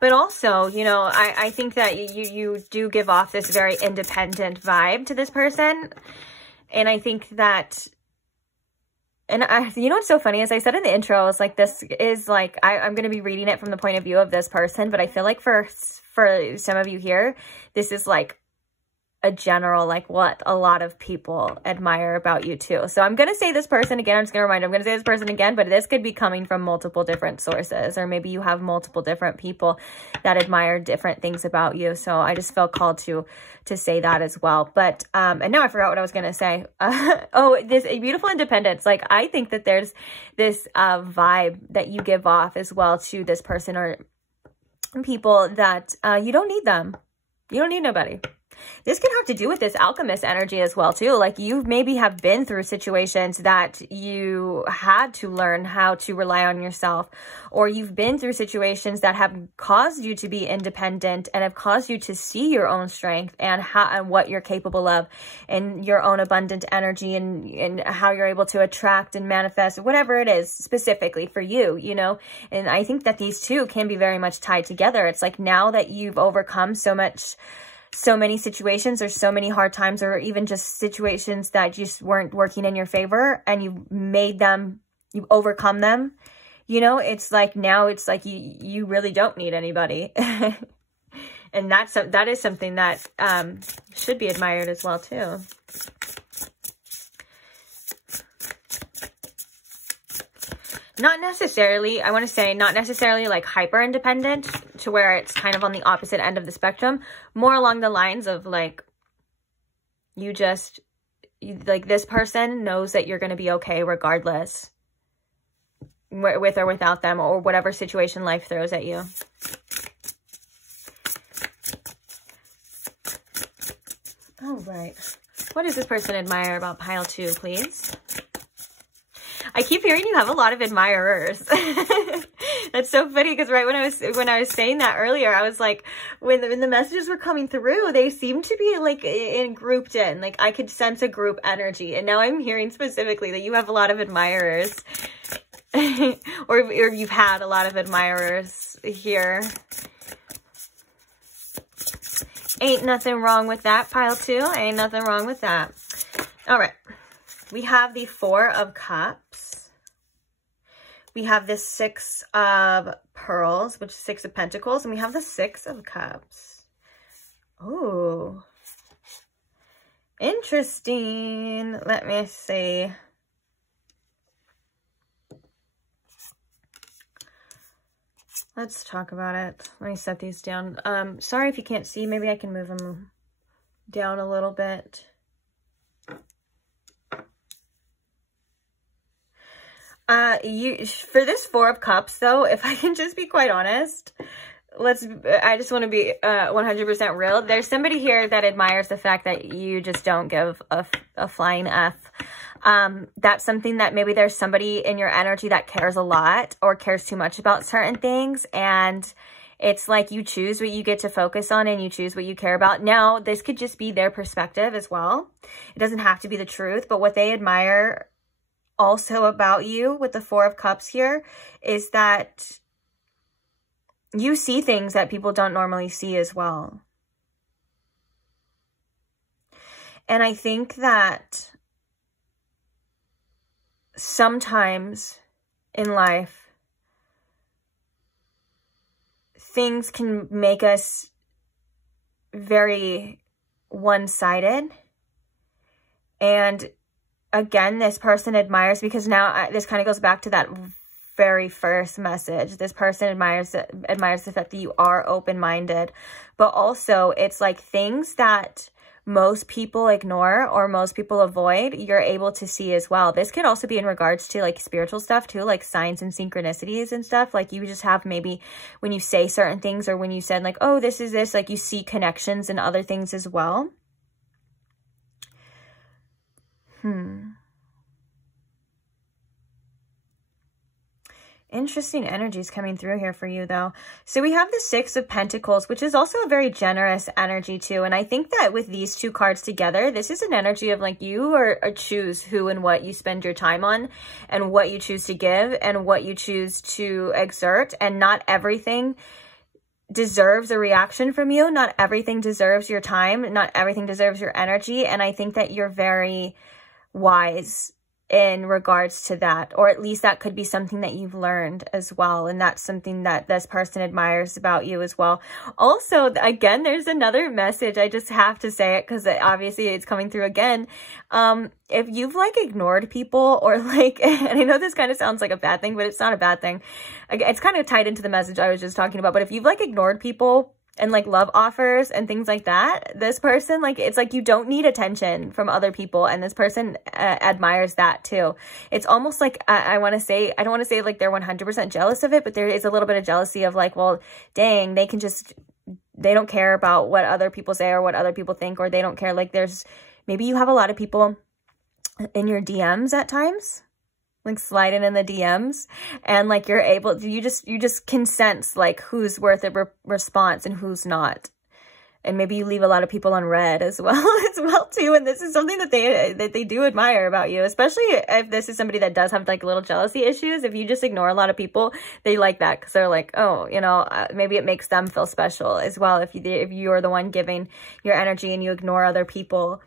But also, you know, I think that you do give off this very independent vibe to this person. And I think that, and you know what's so funny? As I said in the intro, I was like, this is like, I'm going to be reading it from the point of view of this person. But I feel like for some of you here, this is like a general, like what a lot of people admire about you too. So I'm going to say this person again. I'm just going to remind you, I'm going to say this person again, but this could be coming from multiple different sources, or maybe you have multiple different people that admire different things about you. So I just felt called to say that as well. But, and now I forgot what I was going to say. Oh, this beautiful independence. Like, I think that there's this vibe that you give off as well to this person, or people that you don't need them. You don't need nobody. This can have to do with this alchemist energy as well too. Like, you maybe have been through situations that you had to learn how to rely on yourself, or you've been through situations that have caused you to be independent and have caused you to see your own strength and what you're capable of, and your own abundant energy, and how you're able to attract and manifest whatever it is specifically for you, you know. And I think that these two can be very much tied together. It's like, now that you've overcome so many situations, or so many hard times, or even just situations that just weren't working in your favor, and you've overcome them, you know, it's like, now it's like you really don't need anybody. And that is something that should be admired as well too. Not necessarily, I want to say, not necessarily like hyper independent, to where it's kind of on the opposite end of the spectrum. More along the lines of like, like, this person knows that you're going to be okay regardless, with or without them, or whatever situation life throws at you. All right. What does this person admire about pile 2, please? I keep hearing you have a lot of admirers. That's so funny, because right when I was saying that earlier, I was like, when the messages were coming through, they seemed to be like grouped in. Like, I could sense a group energy, and now I'm hearing specifically that you have a lot of admirers, or you've had a lot of admirers here. Ain't nothing wrong with that, pile 2. Ain't nothing wrong with that. All right. We have the 4 of Cups. We have the 6 of Pearls, which is 6 of Pentacles. And we have the 6 of Cups. Oh, interesting. Let me see. Let's talk about it. Let me set these down. Sorry if you can't see. Maybe I can move them down a little bit. For this 4 of Cups, though, if I can just be quite honest, I just want to be 100% real. There's somebody here that admires the fact that you just don't give a flying F. That's something that maybe there's somebody in your energy that cares a lot, or cares too much about certain things, and it's like you choose what you get to focus on, and you choose what you care about. Now, this could just be their perspective as well. It doesn't have to be the truth, but what they admire also about you with the 4 of Cups here is that you see things that people don't normally see as well. And I think that sometimes in life, things can make us very one-sided. And again, this person admires, because now this kind of goes back to that very first message. This person admires the fact that you are open-minded, but also it's like things that most people ignore or most people avoid, you're able to see as well. This could also be in regards to like spiritual stuff too, like signs and synchronicities and stuff. Like you just have maybe when you say certain things, or when you said like, oh, this is this, like you see connections and other things as well. Interesting energies coming through here for you though. So we have the Six of Pentacles, which is also a very generous energy too. And I think that with these two cards together, this is an energy of like you or choose who and what you spend your time on, and what you choose to give and what you choose to exert. And not everything deserves a reaction from you. Not everything deserves your time. Not everything deserves your energy. And I think that you're very wise in regards to that, or at least that could be something that you've learned as well. And that's something that this person admires about you as well. Also, again, there's another message. I just have to say it because obviously it's coming through again. If you've like ignored people, or like, and I know this kind of sounds like a bad thing, but it's not a bad thing. It's kind of tied into the message I was just talking about. But if you've like ignored people and like love offers and things like that, this person, like, it's like you don't need attention from other people, and this person admires that too. It's almost like I want to say, I don't want to say like they're 100% jealous of it, but there is a little bit of jealousy of like, well, dang, they don't care about what other people say or what other people think, or they don't care. Like maybe you have a lot of people in your DMs at times, like sliding in the DMs, and like you're able to, you just can sense like who's worth a response and who's not. And maybe you leave a lot of people on red as well too. And this is something that they do admire about you, especially if this is somebody that does have like little jealousy issues. If you just ignore a lot of people, they like that because they're like, oh, you know, maybe it makes them feel special as well. If you're the one giving your energy and you ignore other people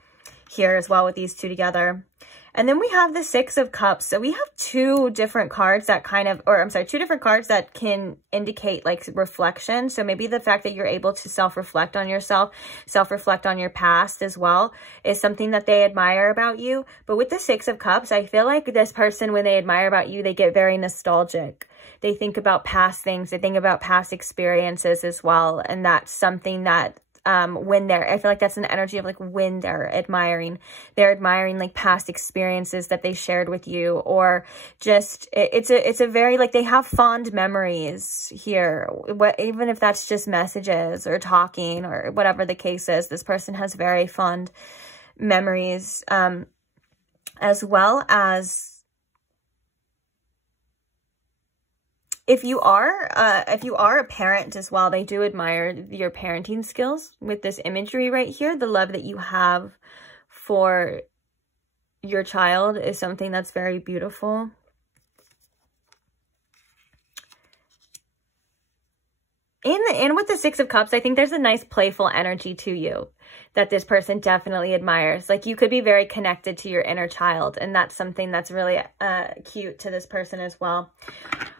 here as well with these two together. And then we have the Six of Cups. So we have two different cards that two different cards that can indicate like reflection. So maybe the fact that you're able to self-reflect on yourself, self-reflect on your past as well, is something that they admire about you. But with the Six of Cups, I feel like this person, when they admire about you, they get very nostalgic. They think about past things. They think about past experiences as well. And that's something that I feel like that's an energy of like when they're admiring like past experiences that they shared with you, or just it's a very like they have fond memories here. Even if that's just messages or talking or whatever the case is, this person has very fond memories, as well as if you are a parent as well, they do admire your parenting skills with this imagery right here. The love that you have for your child is something that's very beautiful. And with the Six of Cups, I think there's a nice playful energy to you that this person definitely admires. Like you could be very connected to your inner child, and that's something that's really cute to this person as well.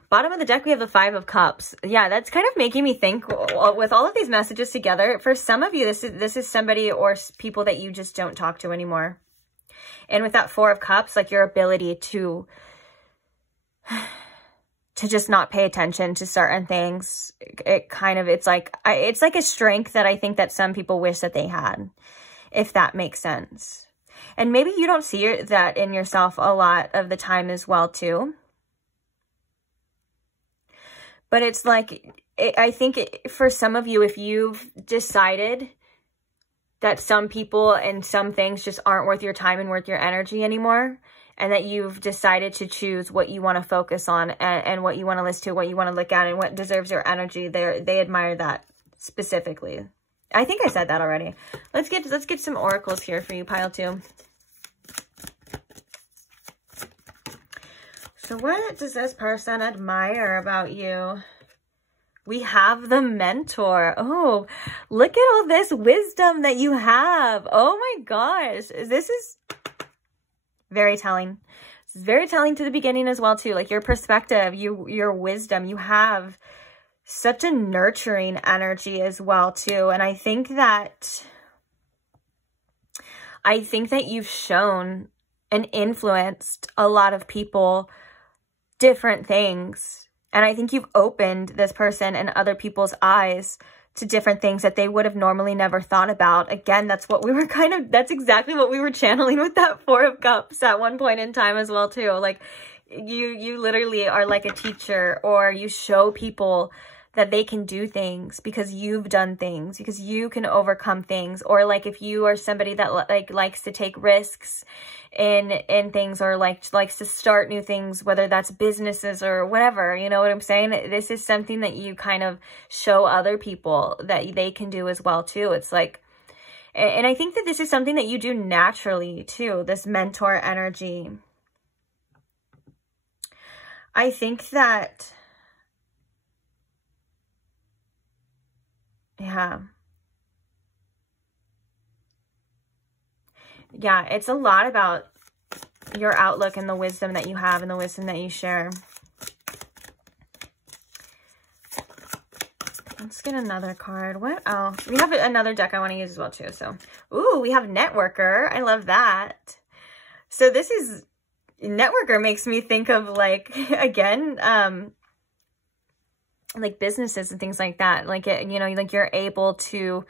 Bottom of the deck, we have the Five of Cups. Yeah, that's kind of making me think with all of these messages together. For some of you, this is somebody or people that you just don't talk to anymore. And with that Four of Cups, like your ability to just not pay attention to certain things, it's like a strength that I think that some people wish that they had, if that makes sense. And maybe you don't see that in yourself a lot of the time as well too. But it's like, I think for some of you, if you've decided that some people and some things just aren't worth your time and worth your energy anymore, and that you've decided to choose what you want to focus on and what you want to listen to, what you want to look at, and what deserves your energy, they admire that specifically. I think I said that already. Let's get some oracles here for you, pile two. So what does this person admire about you? We have the mentor. Oh, look at all this wisdom that you have. Oh my gosh. This is very telling. It's very telling to the beginning as well too. Like your perspective, your wisdom, you have such a nurturing energy as well too. And I think that you've shown and influenced a lot of people different things. And I think you've opened this person and other people's eyes to different things that they would have normally never thought about. Again, that's what we were that's exactly what we were channeling with that Four of Cups at one point in time as well too. Like you literally are like a teacher, or you show people that they can do things because you've done things, because you can overcome things. Or like if you are somebody that likes to take risks in things, or likes to start new things, whether that's businesses or whatever, you know what I'm saying? This is something that you kind of show other people that they can do as well too. It's like, and I think that this is something that you do naturally too, this mentor energy. I think that, yeah, it's a lot about your outlook and the wisdom that you have and the wisdom that you share. Let's get another card. What else? We have another deck I want to use as well too. So, ooh, we have networker. I love that. So this is, networker makes me think of like, again, like businesses and things like that. Like, you know, like you're able to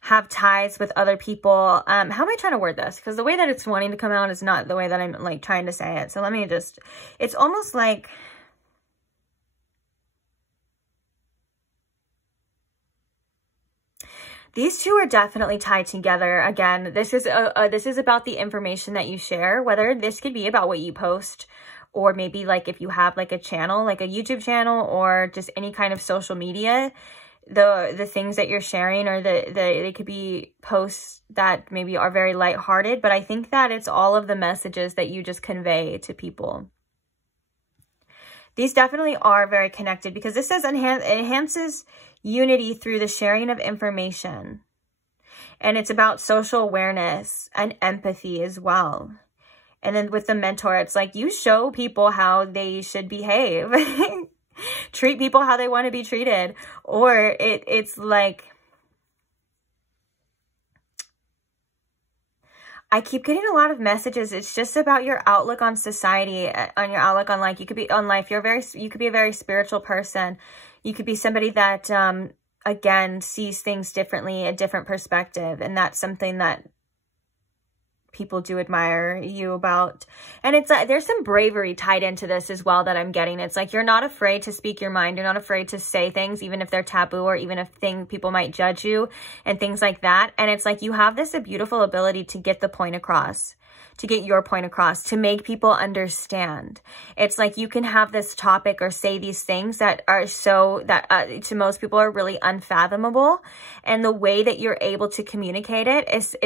have ties with other people. How am I trying to word this? Because the way that it's wanting to come out is not the way that I'm like trying to say it. So let me just, it's almost like, these two are definitely tied together. Again, this is about the information that you share, whether this could be about what you post, or maybe like if you have like a channel, like a YouTube channel, or just any kind of social media, the things that you're sharing, or they could be posts that maybe are very lighthearted, but I think that it's all of the messages that you just convey to people. These definitely are very connected, because this says enhances unity through the sharing of information. And it's about social awareness and empathy as well. And then with the mentor, it's like you show people how they should behave. Treat people how they want to be treated. Or it's like, I keep getting a lot of messages. It's just about your outlook on society, on your outlook on life. You could be on life. You could be a very spiritual person. You could be somebody that, again, sees things differently, a different perspective. And that's something that people do admire you about. And it's there's some bravery tied into this as well that I'm getting. It's like you're not afraid to speak your mind. You're not afraid to say things, even if they're taboo, or even if people might judge you and things like that. And it's like you have this beautiful ability to get the point across, to get your point across, to make people understand. It's like you can have this topic or say these things that are to most people are really unfathomable. And the way that you're able to communicate it is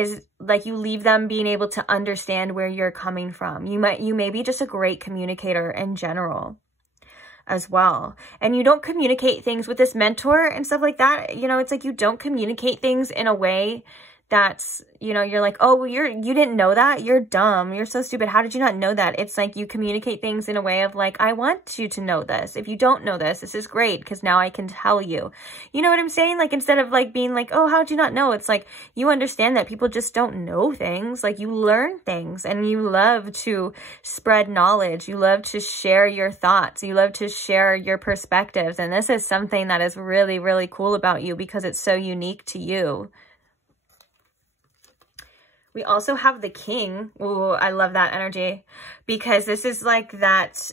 like you leave them being able to understand where you're coming from. You may be just a great communicator in general as well. And you don't communicate things with this mentor and stuff like that. You know, it's like you don't communicate things in a way that's, you know, you're like, oh, well, you didn't know that? You're dumb. You're so stupid. How did you not know that? It's like you communicate things in a way of like, I want you to know this. If you don't know this, this is great because now I can tell you. You know what I'm saying? Like, instead of like being like, oh, how'd you not know? It's like you understand that people just don't know things. Like you learn things and you love to spread knowledge. You love to share your thoughts. You love to share your perspectives. And this is something that is really, really cool about you because it's so unique to you. We also have the King. Ooh, I love that energy because this is like that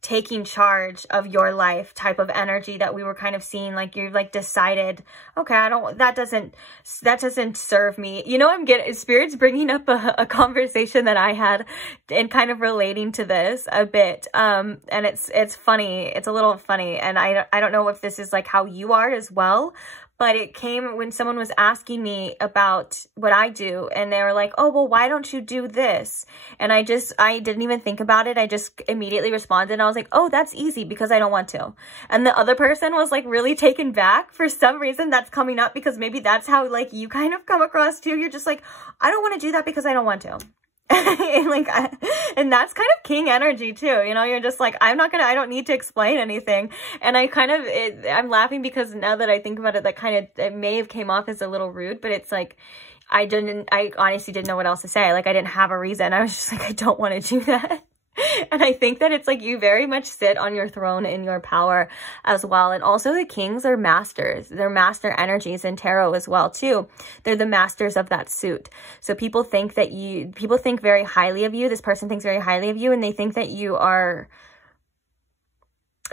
taking charge of your life type of energy that we were kind of seeing. Like you've like decided, okay, that doesn't serve me. You know, I'm getting Spirit's bringing up a conversation that I had and kind of relating to this a bit. And it's funny. It's a little funny. And I don't know if this is like how you are as well. but it came when someone was asking me about what I do, and they were like, oh, well, why don't you do this? And I didn't even think about it. I just immediately responded, and I was like, oh, that's easy, because I don't want to. And the other person was like really taken back. For some reason that's coming up, because maybe that's how like you kind of come across too. You're just like, I don't want to do that because I don't want to. And that's kind of king energy too, you know. You're just like, I don't need to explain anything. And I'm laughing because now that I think about it, it may have came off as a little rude, but it's like, I honestly didn't know what else to say. Like, I didn't have a reason. I was just like, I don't want to do that. And I think that it's like you very much sit on your throne in your power as well. And also the kings are masters. They're master energies in tarot as well too. They're the masters of that suit. So people think very highly of you. This person thinks very highly of you, and they think that you are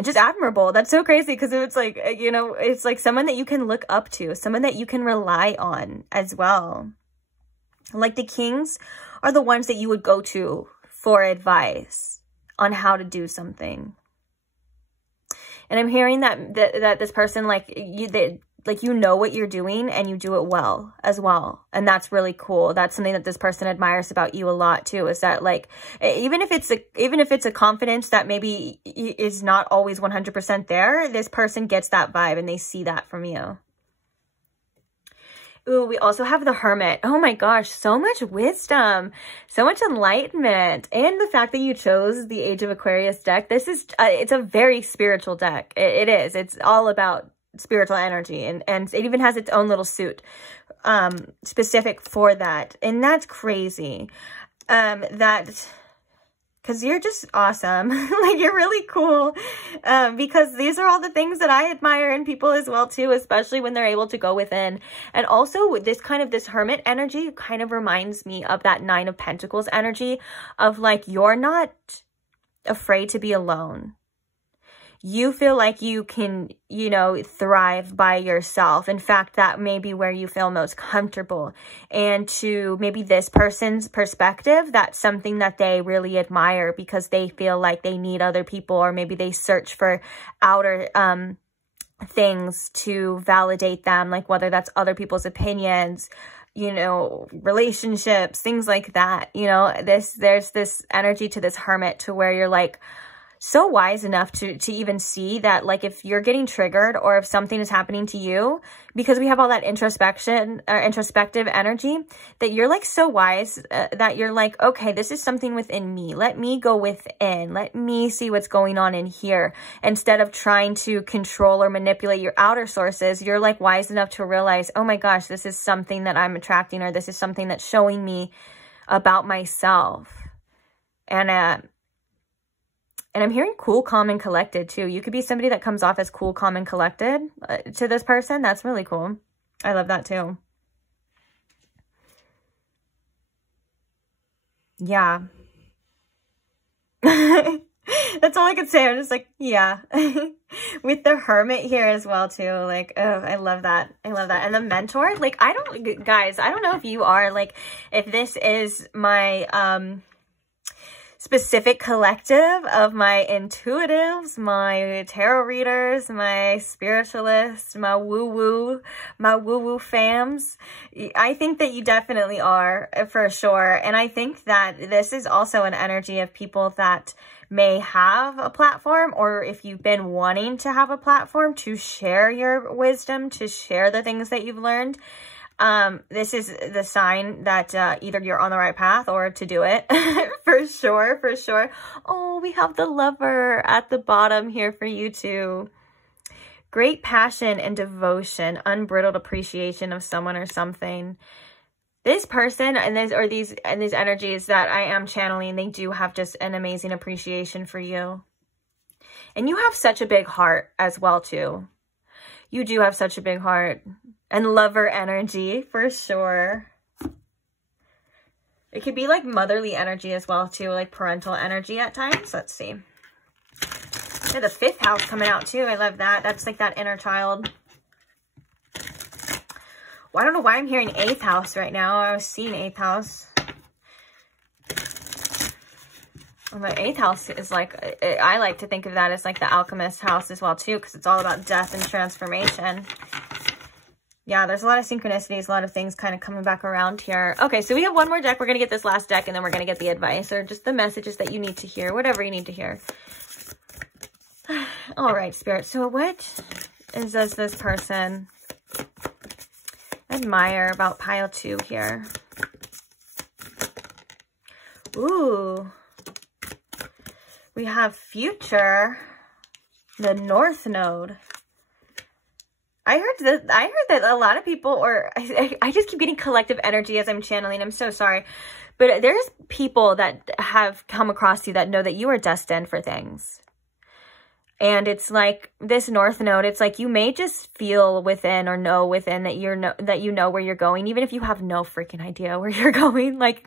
just admirable. That's so crazy, because it's like, you know, it's like someone that you can look up to, someone that you can rely on as well. Like the kings are the ones that you would go to for advice on how to do something. And I'm hearing that this person, like, you know what you're doing, and you do it well as well. And that's really cool. That's something that this person admires about you a lot too, is that, like, even if it's a confidence that maybe is not always 100% there, this person gets that vibe and they see that from you. Ooh, we also have the Hermit. Oh my gosh, so much wisdom, so much enlightenment. And the fact that you chose the Age of Aquarius deck. This is, it's a very spiritual deck. It is. It's all about spiritual energy. And it even has its own little suit specific for that. And that's crazy. Because you're just awesome. Like, you're really cool. Because these are all the things that I admire in people as well too, especially when they're able to go within. And also this Hermit energy kind of reminds me of that Nine of Pentacles energy of, like, you're not afraid to be alone. You feel like you can, you know, thrive by yourself. In fact, that may be where you feel most comfortable. And to maybe this person's perspective, that's something that they really admire, because they feel like they need other people, or maybe they search for outer things to validate them, like whether that's other people's opinions, you know, relationships, things like that. You know, there's this energy to this Hermit to where you're like, so wise enough to even see that, like, if you're getting triggered, or if something is happening to you, because we have all that introspective energy, that you're like so wise that you're like, okay, this is something within me. Let me go within. Let me see what's going on in here. Instead of trying to control or manipulate your outer sources, you're like wise enough to realize, oh my gosh, this is something that I'm attracting, or this is something that's showing me about myself. And I'm hearing cool, calm, and collected too. You could be somebody that comes off as cool, calm, and collected to this person. That's really cool. I love that too. Yeah. That's all I could say. I'm just like, yeah. With the Hermit here as well too. Like, oh, I love that. I love that. And the Mentor, like, guys, I don't know if you are, like, if this is my, specific collective of my intuitives, my tarot readers, my spiritualists, my woo-woo fams. I think that you definitely are, for sure. And I think that this is also an energy of people that may have a platform, or if you've been wanting to have a platform to share your wisdom, to share the things that you've learned. This is the sign that either you're on the right path or to do it. For sure, for sure. Oh, we have the Lover at the bottom here for you too. Great passion and devotion, unbridled appreciation of someone or something. This person and these energies that I am channeling, they do have just an amazing appreciation for you. And you have such a big heart as well too. You do have such a big heart. And Lover energy, for sure. It could be like motherly energy as well, too. Like parental energy at times. Let's see. Yeah, the 5th house coming out, too. I love that. That's like that inner child. Well, I don't know why I'm hearing 8th house right now. I was seeing 8th house. Well, the 8th house is like, I like to think of that as like the alchemist house as well, too. Because it's all about death and transformation. Yeah, there's a lot of synchronicities, a lot of things kind of coming back around here. Okay, so we have one more deck. We're going to get this last deck, and then we're going to get the advice or just the messages that you need to hear, whatever you need to hear. All right, Spirit. So what does this person admire about pile 2 here? Ooh. We have future, the North Node. I heard that a lot of people, or I just keep getting collective energy as I'm channeling. I'm so sorry. But there's people that have come across you that know that you are destined for things. And it's like this North Node, it's like you may just feel within or know within that you know where you're going, even if you have no freaking idea where you're going. Like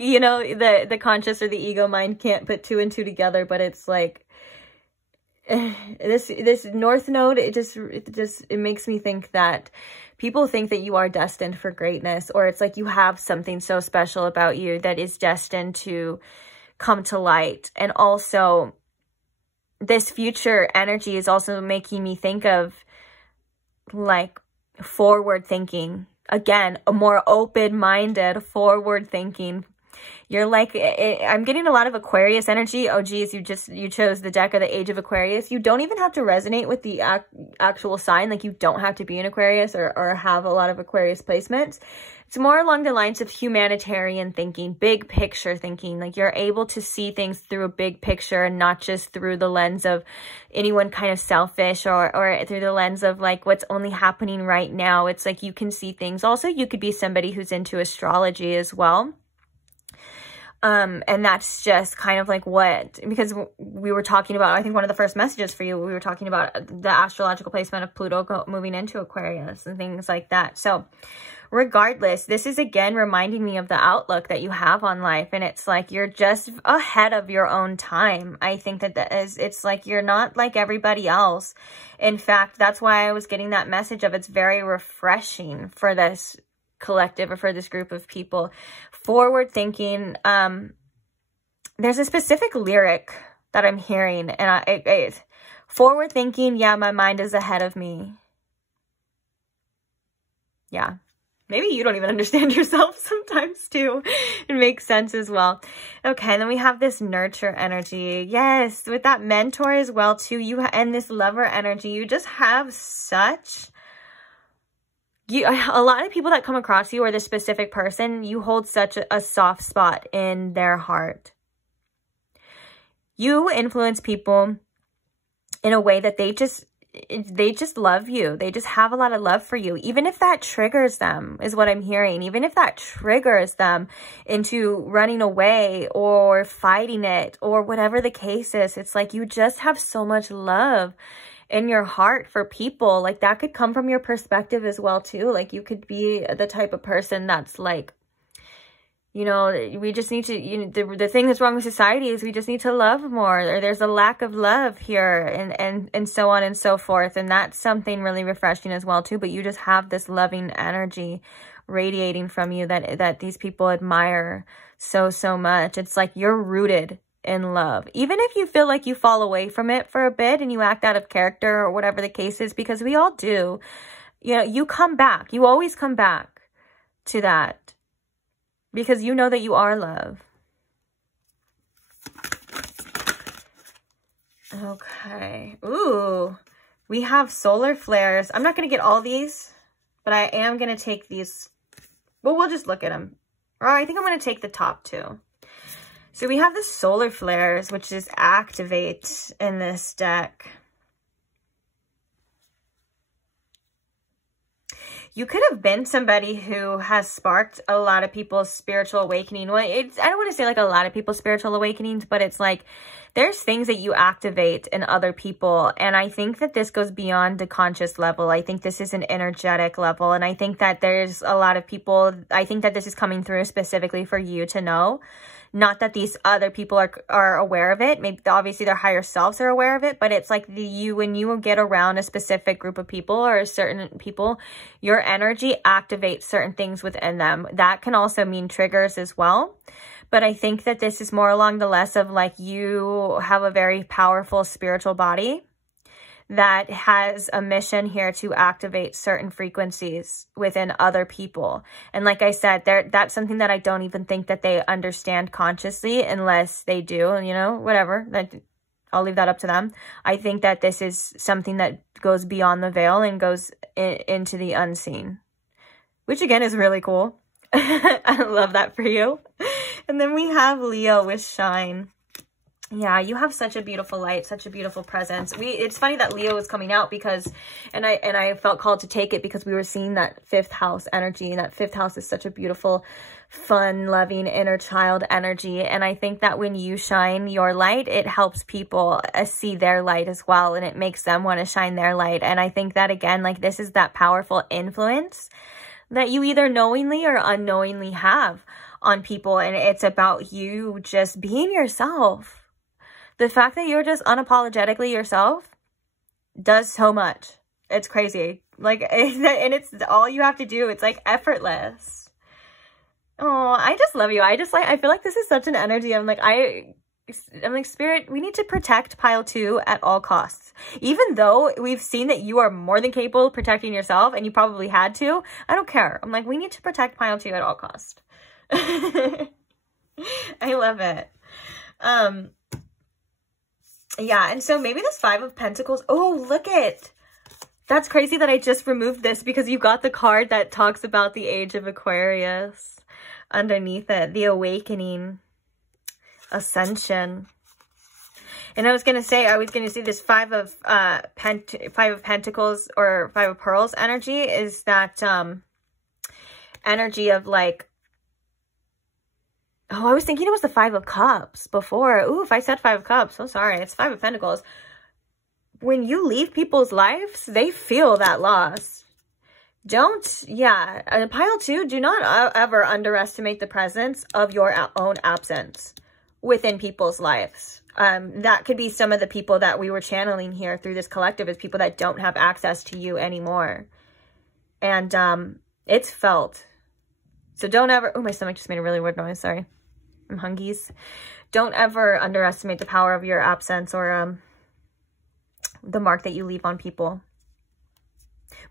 you know, the conscious or the ego mind can't put 2 and 2 together, but it's like this North Node, it makes me think that people think that you are destined for greatness, or it's like you have something so special about you that is destined to come to light. And also this future energy is also making me think of like forward thinking. Again, a more open-minded, forward thinking. You're like, I'm getting a lot of Aquarius energy. Oh, geez, you chose the deck of the Age of Aquarius. You don't even have to resonate with the actual sign. Like, you don't have to be an Aquarius or have a lot of Aquarius placements. It's more along the lines of humanitarian thinking, big picture thinking. Like, you're able to see things through a big picture and not just through the lens of anyone kind of selfish or through the lens of like what's only happening right now. It's like you can see things. Also, you could be somebody who's into astrology as well. And that's just kind of like because we were talking about, I think one of the first messages for you, we were talking about the astrological placement of Pluto moving into Aquarius and things like that. So regardless, this is again reminding me of the outlook that you have on life. And it's like, you're just ahead of your own time. I think it's like, you're not like everybody else. In fact, that's why I was getting that message of it's very refreshing for this collective or for this group of people. Forward thinking. There's a specific lyric that I'm hearing, and forward thinking. Yeah, my mind is ahead of me. Yeah, maybe you don't even understand yourself sometimes too. It makes sense as well. Okay, and then we have this nurture energy. Yes, with that mentor as well too. And this lover energy. You just have such. A lot of people that come across you or this specific person, you hold such a soft spot in their heart. You influence people in a way that they just love you. They just have a lot of love for you. Even if that triggers them, is what I'm hearing. Even if that triggers them into running away or fighting it or whatever the case is, it's like you just have so much love in your heart for people. Like, that could come from your perspective as well too. Like, you could be the type of person that's like, you know, we just need to, you know, the thing that's wrong with society is we just need to love more, or there's a lack of love here, and so on and so forth. And that's something really refreshing as well too. But you just have this loving energy radiating from you that these people admire so much. It's like you're rooted in love, even if you feel like you fall away from it for a bit and you act out of character or whatever the case is, because we all do. You know, you come back. You always come back to that because you know that you are love. Okay. Ooh, we have solar flares. I'm not going to get all these, but I am going to take these. Well, we'll just look at them. Or I think I'm going to take the top two. So we have the solar flares, which is activate in this deck. You could have been somebody who has sparked a lot of people's spiritual awakening. Well, I don't want to say like a lot of people's spiritual awakenings, but it's like there's things that you activate in other people. And I think that this goes beyond the conscious level. I think this is an energetic level. And I think that there's a lot of people, I think that this is coming through specifically for you to know. Not that these other people are aware of it. Maybe obviously their higher selves are aware of it, but it's like when you get around a specific group of people or certain people, your energy activates certain things within them. That can also mean triggers as well. But I think that this is more along the lines of like you have a very powerful spiritual body that has a mission here to activate certain frequencies within other people. And like I said, that's something that I don't even think that they understand consciously unless they do, you know, whatever. I'll leave that up to them. I think that this is something that goes beyond the veil and goes into the unseen, which again is really cool. I love that for you. And then we have Leo with shine. Yeah, you have such a beautiful light, such a beautiful presence. It's funny that Leo was coming out because, and I felt called to take it because we were seeing that 5th house energy, and that 5th house is such a beautiful, fun, loving inner child energy. And I think that when you shine your light, it helps people see their light as well, and it makes them want to shine their light. And I think that again, like this is that powerful influence that you either knowingly or unknowingly have on people, and it's about you just being yourself. The fact that you're just unapologetically yourself does so much. It's crazy. Like, and it's all you have to do. It's like effortless. Oh, I just love you. I feel like this is such an energy. I'm like, Spirit, we need to protect pile 2 at all costs. Even though we've seen that you are more than capable of protecting yourself, and you probably had to, I don't care. I'm like, we need to protect pile 2 at all costs. I love it. Yeah, and so maybe this 5 of Pentacles. Oh, look it. That's crazy that I just removed this because you got the card that talks about the age of Aquarius underneath it. The awakening. Ascension. And I was going to say this 5 of Pentacles or 5 of Pearls energy is that energy of like, oh, I was thinking it was the 5 of Cups before. Ooh, if I said 5 of Cups, so sorry. It's 5 of Pentacles. When you leave people's lives, they feel that loss. Pile 2, do not ever underestimate the presence of your own absence within people's lives. That could be some of the people that we were channeling here through this collective is people that don't have access to you anymore. And it's felt. So don't ever, oh, my stomach just made a really weird noise, sorry. I'm hungies. Don't ever underestimate the power of your absence or the mark that you leave on people.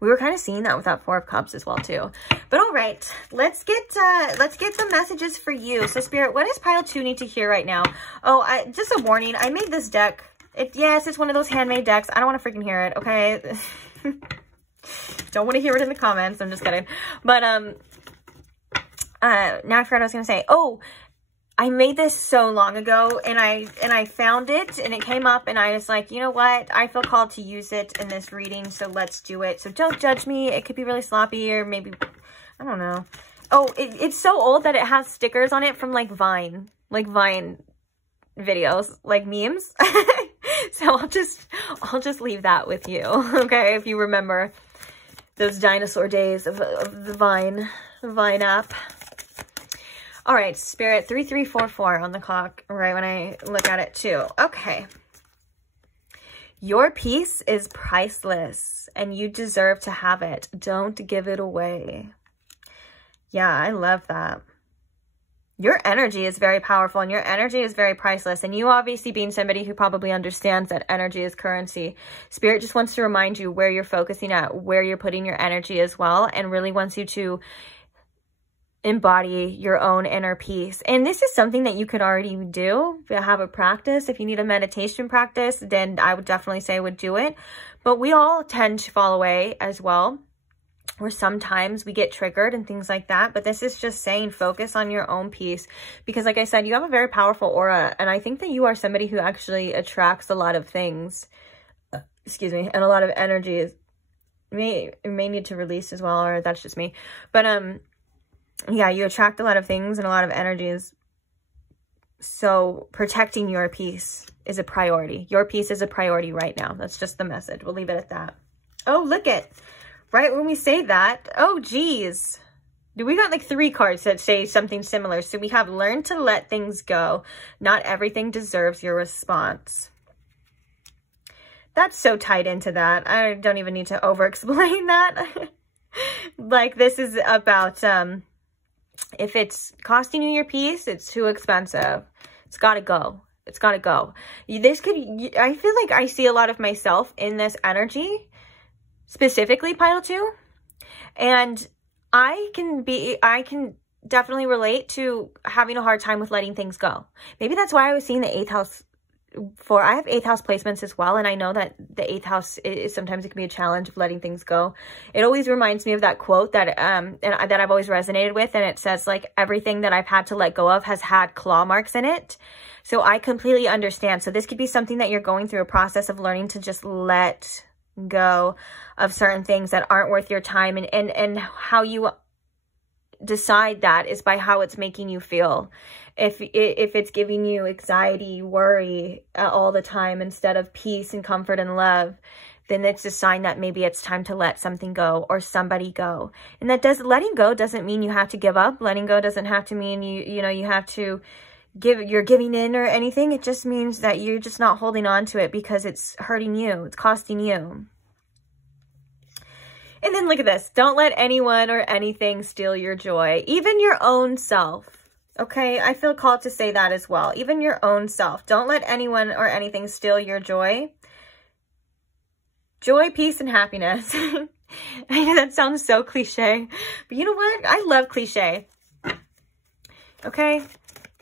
We were kind of seeing that with that 4 of Cups as well too. But all right, let's get some messages for you. So Spirit, what does pile 2 need to hear right now? Oh, just a warning. I made this deck. Yes, it's one of those handmade decks. I don't want to freaking hear it. Okay. Don't want to hear it in the comments. I'm just kidding. But now I forgot what I was gonna say. Oh, I made this so long ago, and I found it, and it came up, and I was like, you know what? I feel called to use it in this reading, so let's do it. So don't judge me. It could be really sloppy, or maybe, I don't know. Oh, it's so old that it has stickers on it from like Vine videos, like memes. So I'll just leave that with you, okay? If you remember those dinosaur days of the Vine app. All right, Spirit, 3344 on the clock, right when I look at it too. Okay. Your peace is priceless, and you deserve to have it. Don't give it away. Yeah, I love that. Your energy is very powerful, and your energy is very priceless. And you obviously being somebody who probably understands that energy is currency. Spirit just wants to remind you where you're focusing at, where you're putting your energy as well, and really wants you to embody your own inner peace. And this is something that you could already do. If you have a practice, if you need a meditation practice, then I would definitely say would do it. But we all tend to fall away as well, where sometimes we get triggered and things like that. But this is just saying focus on your own peace, because like I said, you have a very powerful aura, and I think that you are somebody who actually attracts a lot of things, excuse me, and a lot of energies. May need to release as well, or that's just me. But yeah, you attract a lot of things and a lot of energies. So protecting your peace is a priority. Your peace is a priority right now. That's just the message. We'll leave it at that. Oh, look it. Right when we say that. Oh, geez. We got like 3 cards that say something similar. So we have learn to let things go. Not everything deserves your response. That's so tied into that. I don't even need to over-explain that. Like, this is about... if it's costing you your peace, it's too expensive. It's got to go. It's got to go. I feel like I see a lot of myself in this energy, specifically pile 2. And I can definitely relate to having a hard time with letting things go. Maybe that's why I was seeing the 8th house I have 8th house placements as well. And I know that the 8th house is sometimes it can be a challenge of letting things go. It always reminds me of that quote that, and that I've always resonated with. And it says like, everything that I've had to let go of has had claw marks in it. So I completely understand. So this could be something that you're going through a process of learning to just let go of certain things that aren't worth your time. And how you decide that is by how it's making you feel. If it's giving you anxiety, worry all the time instead of peace and comfort and love, then it's a sign that maybe it's time to let something go or somebody go. And letting go doesn't mean you have to give up. Letting go doesn't have to mean you have to you're giving in or anything. It just means that you're just not holding on to it because it's hurting you. It's costing you. And then look at this. Don't let anyone or anything steal your joy, even your own self. Okay, I feel called to say that as well. Even your own self. Don't let anyone or anything steal your joy. Joy, peace, and happiness. I know that sounds so cliche, but you know what? I love cliche. Okay?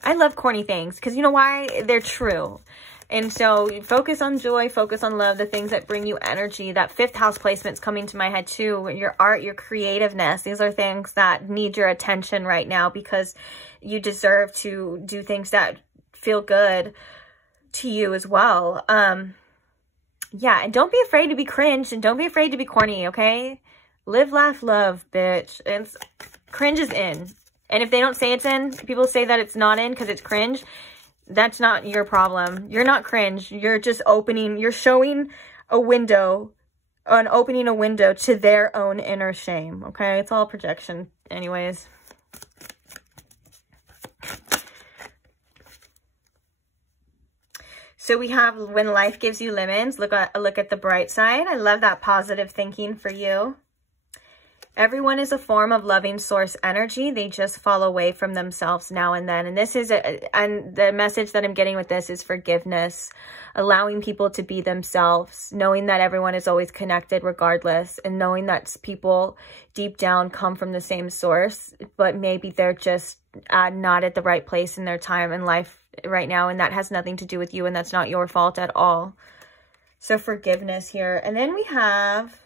I love corny things because you know why? They're true. And so focus on joy, focus on love, the things that bring you energy. That 5th house placement's coming to my head too. Your art, your creativeness. These are things that need your attention right now because you deserve to do things that feel good to you as well. Yeah, and don't be afraid to be cringe and don't be afraid to be corny, okay? Live, laugh, love, bitch. Cringe is in. And if they don't say it's in, people say that it's not in because it's cringe. That's not your problem. You're not cringe. You're just you're showing a window, opening a window to their own inner shame. Okay. It's all projection anyways. So we have when life gives you lemons, look at the bright side. I love that positive thinking for you. Everyone is a form of loving source energy. They just fall away from themselves now and then. And this is, and the message that I'm getting with this is forgiveness, allowing people to be themselves, knowing that everyone is always connected regardless, and knowing that people deep down come from the same source, but maybe they're just not at the right place in their time in life right now. And that has nothing to do with you, and that's not your fault at all. So forgiveness here. And then we have,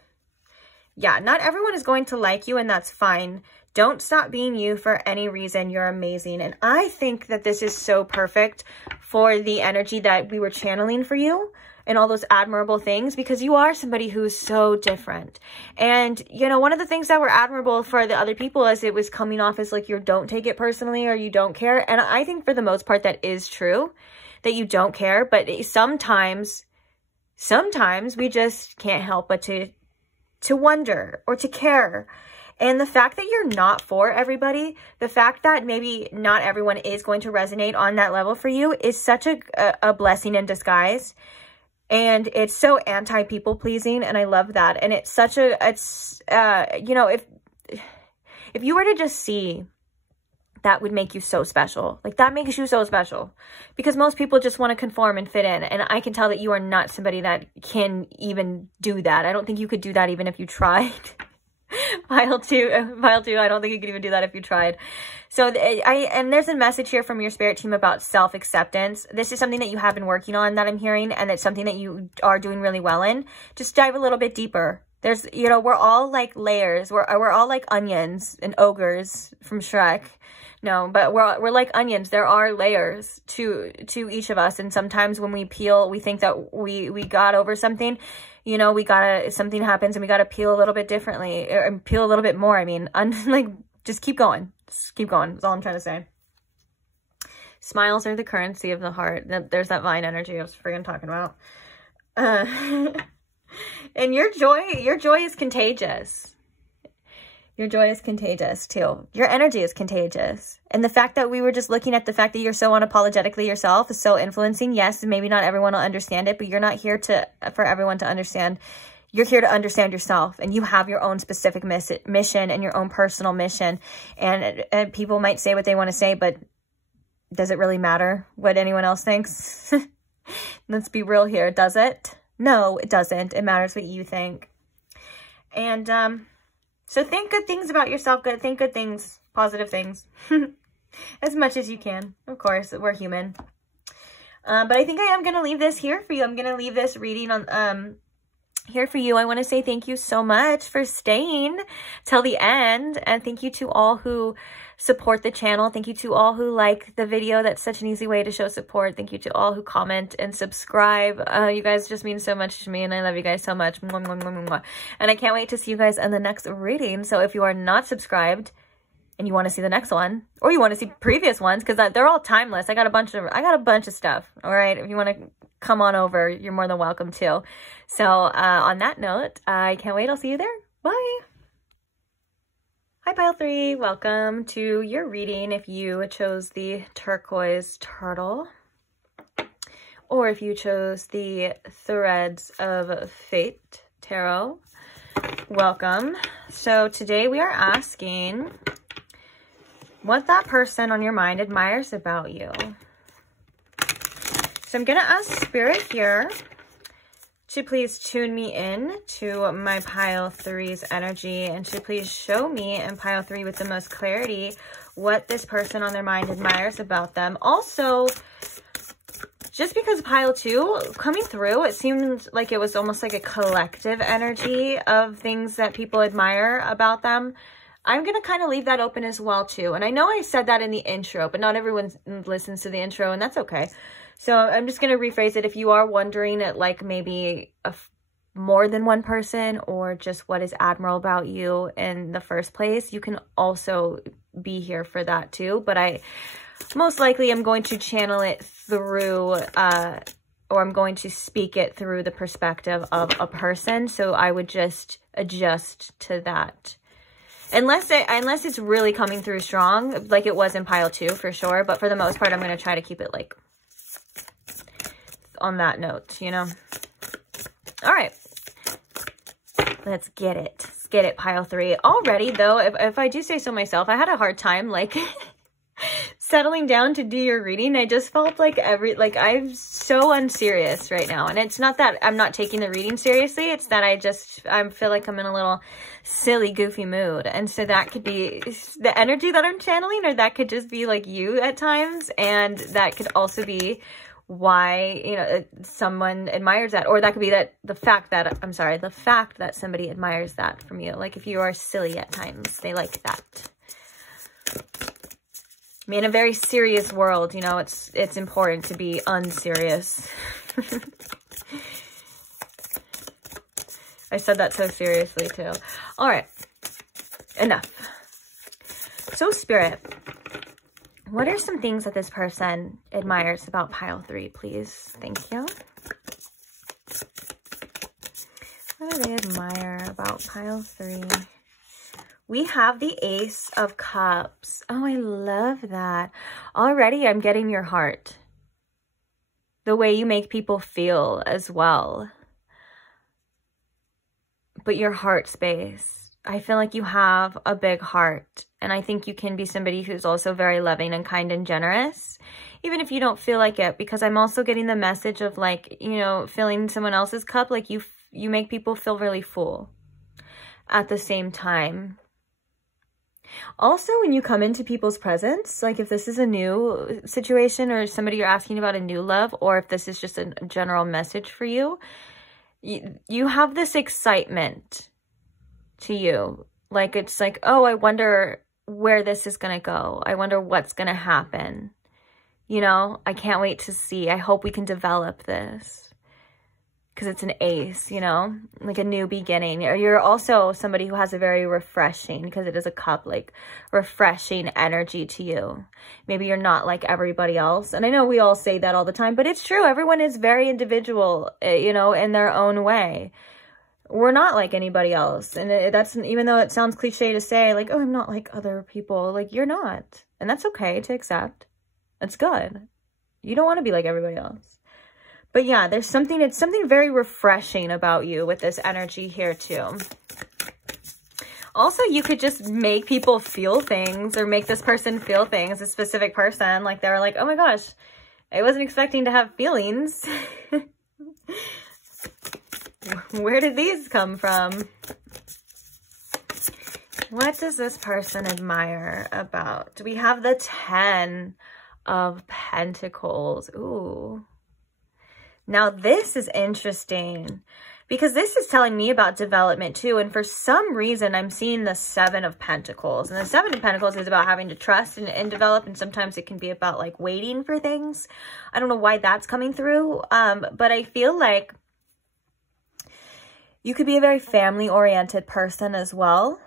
yeah, not everyone is going to like you, and that's fine. Don't stop being you for any reason. You're amazing. And I think that this is so perfect for the energy that we were channeling for you and all those admirable things, because you are somebody who's so different. And, you know, one of the things that were admirable for the other people is it was coming off as like you don't take it personally or you don't care. And I think for the most part that is true, that you don't care. But sometimes we just can't help but to wonder or to care. And the fact that you're not for everybody, the fact that maybe not everyone is going to resonate on that level for you is such a blessing in disguise. And it's so anti-people pleasing. And I love that. And it's such you know, if you were to just see, that would make you so special. Like that makes you so special, because most people just want to conform and fit in. And I can tell that you are not somebody that can even do that. I don't think you could do that even if you tried. Pile two, I don't think you could even do that if you tried. So and there's a message here from your spirit team about self-acceptance. This is something that you have been working on, that I'm hearing, and it's something that you are doing really well in. Just dive a little bit deeper. There's, you know, we're all like layers. We're all like onions and ogres from Shrek. No, but we're like onions. There are layers to each of us. And sometimes when we peel, we think that we got over something. You know, something happens and we gotta peel a little bit differently, or peel a little bit more. I mean, like, just keep going. Just keep going. That's all I'm trying to say. Smiles are the currency of the heart. There's that vine energy I was freaking talking about. And your joy is contagious. Your joy is contagious too. Your energy is contagious. And the fact that we were just looking at the fact that you're so unapologetically yourself is so influencing. Yes, maybe not everyone will understand it, but you're not here for everyone to understand. You're here to understand yourself, and you have your own specific mission and your own personal mission. And people might say what they want to say, but does it really matter what anyone else thinks? Let's be real here. Does it? No, it doesn't. It matters what you think. And so think good things about yourself. Think good things, positive things, as much as you can. Of course, we're human. But I think I am going to leave this here for you. I'm going to leave this reading on here for you. I want to say thank you so much for staying till the end. And thank you to all who support the channel. Thank you to all who like the video. That's such an easy way to show support. Thank you to all who comment and subscribe. You guys just mean so much to me, and I love you guys so much. Mwah, mwah, mwah, mwah. And I can't wait to see you guys in the next reading. So if you are not subscribed and you want to see the next one, or you want to see previous ones, because they're all timeless. I got a bunch of stuff. All right. If you want to come on over, you're more than welcome to. So on that note, I can't wait. I'll see you there. Bye. Hi, Pile 3. Welcome to your reading. If you chose the turquoise turtle, or if you chose the Threads of Fate tarot, welcome. So today we are asking what that person on your mind admires about you. So I'm going to ask Spirit here to please tune me in to my Pile 3's energy, and to please show me in Pile 3 with the most clarity what this person on their mind admires about them. Also, just because Pile 2 coming through, it seemed like it was almost like a collective energy of things that people admire about them. I'm going to kind of leave that open as well too. And I know I said that in the intro, but not everyone listens to the intro, and that's okay. So I'm just going to rephrase it. If you are wondering at like maybe more than one person, or just what is admirable about you in the first place, you can also be here for that too. But I most likely am going to channel it through, or I'm going to speak it through the perspective of a person. So I would just adjust to that. Unless it's really coming through strong, like it was in Pile 2 for sure. But for the most part, I'm going to try to keep it like on that note, you know. All right, let's get it. Let's get it, Pile 3. Already, though, if I do say so myself, I had a hard time like settling down to do your reading. I just felt like I'm so unserious right now. And it's not that I'm not taking the reading seriously. It's that I feel like I'm in a little silly, goofy mood. And so that could be the energy that I'm channeling, or that could just be like you at times. And that could also be why, you know, someone admires that, or that could be the fact that somebody admires that from you. Like if you are silly at times, they like that. I mean, in a very serious world, you know, it's important to be unserious. I said that so seriously too. All right, enough. So Spirit, what are some things that this person admires about Pile 3, please? Thank you. What do they admire about Pile 3? We have the Ace of Cups. Oh, I love that. Already I'm getting your heart. The way you make people feel as well. But your heart space. I feel like you have a big heart. And I think you can be somebody who's also very loving and kind and generous. Even if you don't feel like it. Because I'm also getting the message of like, you know, filling someone else's cup. Like you make people feel really full at the same time. Also, when you come into people's presence, like if this is a new situation or somebody you're asking about a new love, or if this is just a general message for you, you have this excitement to you. Like it's like, oh, I wonder where this is going to go. I wonder what's going to happen. You know, I can't wait to see. I hope we can develop this. Because it's an ace, you know, like a new beginning. Or you're also somebody who has a very refreshing, because it is a cup, like refreshing energy to you. Maybe you're not like everybody else. And I know we all say that all the time, but it's true. Everyone is very individual, you know, in their own way. We're not like anybody else. And that's, even though it sounds cliche to say like, oh, I'm not like other people, like you're not. And that's okay to accept. That's good. You don't want to be like everybody else. But yeah, it's something very refreshing about you with this energy here too. Also, you could just make people feel things, or make this person feel things, a specific person. Like they were like, oh my gosh, I wasn't expecting to have feelings. Where did these come from? What does this person admire about? We have the 10 of Pentacles. Ooh. Now this is interesting, because this is telling me about development too. And for some reason, I'm seeing the 7 of Pentacles. And the 7 of Pentacles is about having to trust and develop. And sometimes it can be about like waiting for things. I don't know why that's coming through. But I feel like you could be a very family-oriented person as well.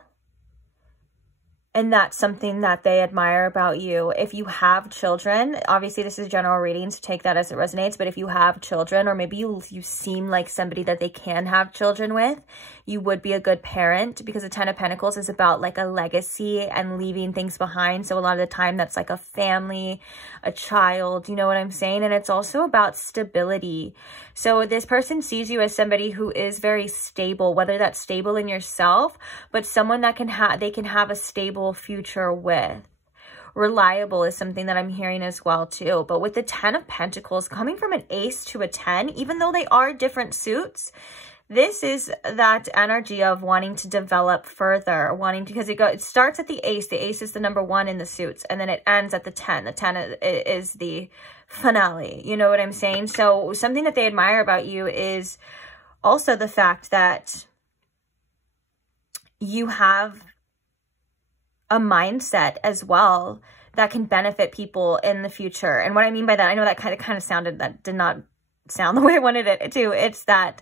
And that's something that they admire about you. If you have children, obviously this is general reading, so take that as it resonates. But if you have children, or maybe you seem like somebody that they can have children with, you would be a good parent, because the 10 of Pentacles is about like a legacy and leaving things behind. So a lot of the time that's like a family, a child, you know what I'm saying? And it's also about stability. So this person sees you as somebody who is very stable, whether that's stable in yourself, but someone that they can have a stable future with. Reliable is something that I'm hearing as well too. But with the 10 of Pentacles coming from an ace to a 10, even though they are different suits, this is that energy of wanting to develop further, because it starts at the ace. The ace is the number 1 in the suits, and then it ends at the 10. The 10 is the finale. You know what I'm saying? So something that they admire about you is also the fact that you have a mindset as well that can benefit people in the future. And what I mean by that, I know that kind of sounded, that did not sound the way I wanted it to. It's that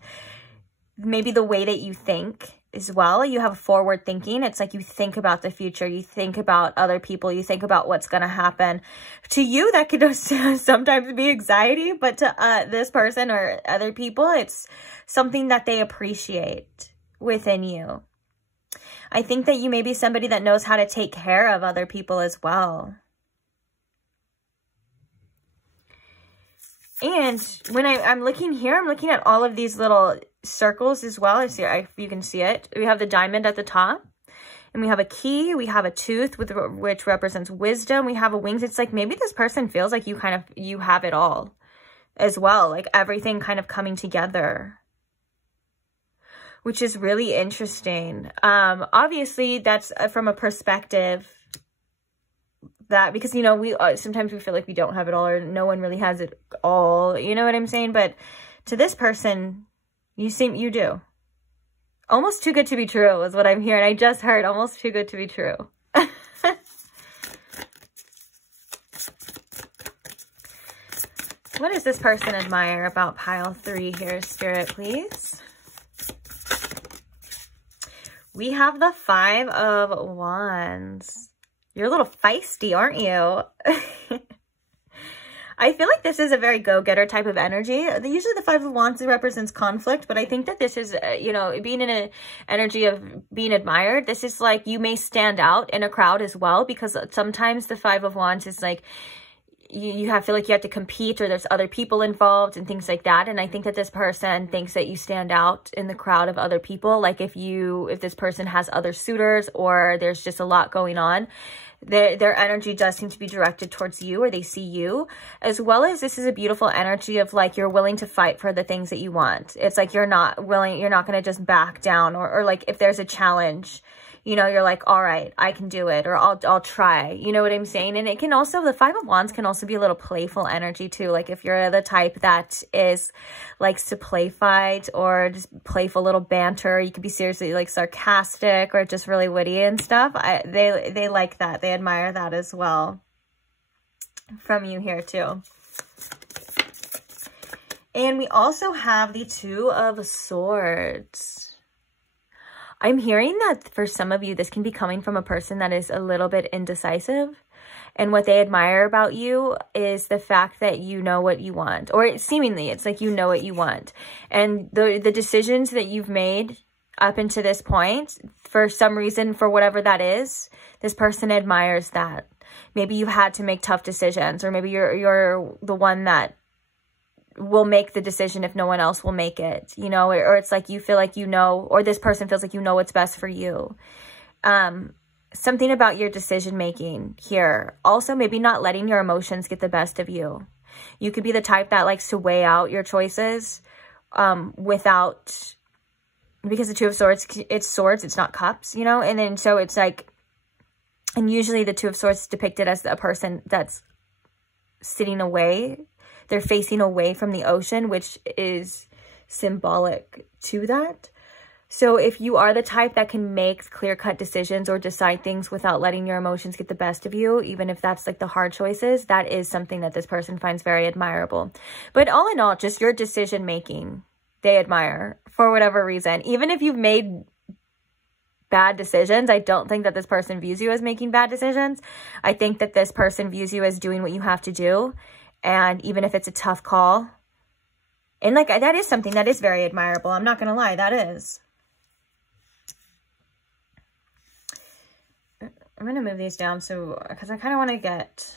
maybe the way that you think as well, you have forward thinking. It's like you think about the future, you think about other people, you think about what's going to happen. To you, that could sometimes be anxiety, but to this person or other people, it's something that they appreciate within you. I think that you may be somebody that knows how to take care of other people as well. And when I'm looking here, I'm looking at all of these little circles as well. You can see it. We have the diamond at the top, and we have a key. We have a tooth, which represents wisdom. We have a wings. It's like maybe this person feels like you have it all as well, like everything kind of coming together, which is really interesting. Obviously, that's from a perspective that, because, you know, sometimes we feel like we don't have it all, or no one really has it all. You know what I'm saying? But to this person, you do. Almost too good to be true is what I'm hearing. I just heard almost too good to be true. What does this person admire about pile 3 here, Spirit, please? We have the 5 of Wands. You're a little feisty, aren't you? I feel like this is a very go-getter type of energy. Usually the 5 of Wands represents conflict, but I think that this is, you know, being in an energy of being admired. This is like you may stand out in a crowd as well, because sometimes the 5 of Wands is like, you feel like you have to compete, or there's other people involved and things like that. And I think that this person thinks that you stand out in the crowd of other people. Like if this person has other suitors, or there's just a lot going on, their energy does seem to be directed towards you, or they see you. As well as this is a beautiful energy of like you're willing to fight for the things that you want. It's like you're not going to just back down, or like if there's a challenge, you know, you're like, all right, I can do it, or I'll try. You know what I'm saying? And it can also, the 5 of Wands can also be a little playful energy too. Like if you're the type that likes to play fight, or just playful little banter, you could be seriously like sarcastic, or just really witty and stuff. They like that. They admire that as well from you here too. And we also have the 2 of Swords. I'm hearing that for some of you, this can be coming from a person that is a little bit indecisive. And what they admire about you is the fact that you know what you want. Or seemingly, it's like you know what you want. And the decisions that you've made up until this point, for some reason, for whatever that is, this person admires that. Maybe you had to make tough decisions. Or maybe you're the one that will make the decision if no one else will make it, you know, or it's like you feel like you know, or this person feels like you know what's best for you. Something about your decision making here. Also, maybe not letting your emotions get the best of you. You could be the type that likes to weigh out your choices without, because the Two of Swords, it's swords, it's not cups, you know? And then so it's like, and usually the Two of Swords is depicted as a person that's sitting away. They're facing away from the ocean, which is symbolic to that. So if you are the type that can make clear-cut decisions or decide things without letting your emotions get the best of you, even if that's like the hard choices, that is something that this person finds very admirable. But all in all, just your decision-making, they admire for whatever reason. Even if you've made bad decisions, I don't think that this person views you as making bad decisions. I think that this person views you as doing what you have to do. And even if it's a tough call, and like that is something that is very admirable. I'm not going to lie, that is. I'm going to move these down so, because I kind of want to get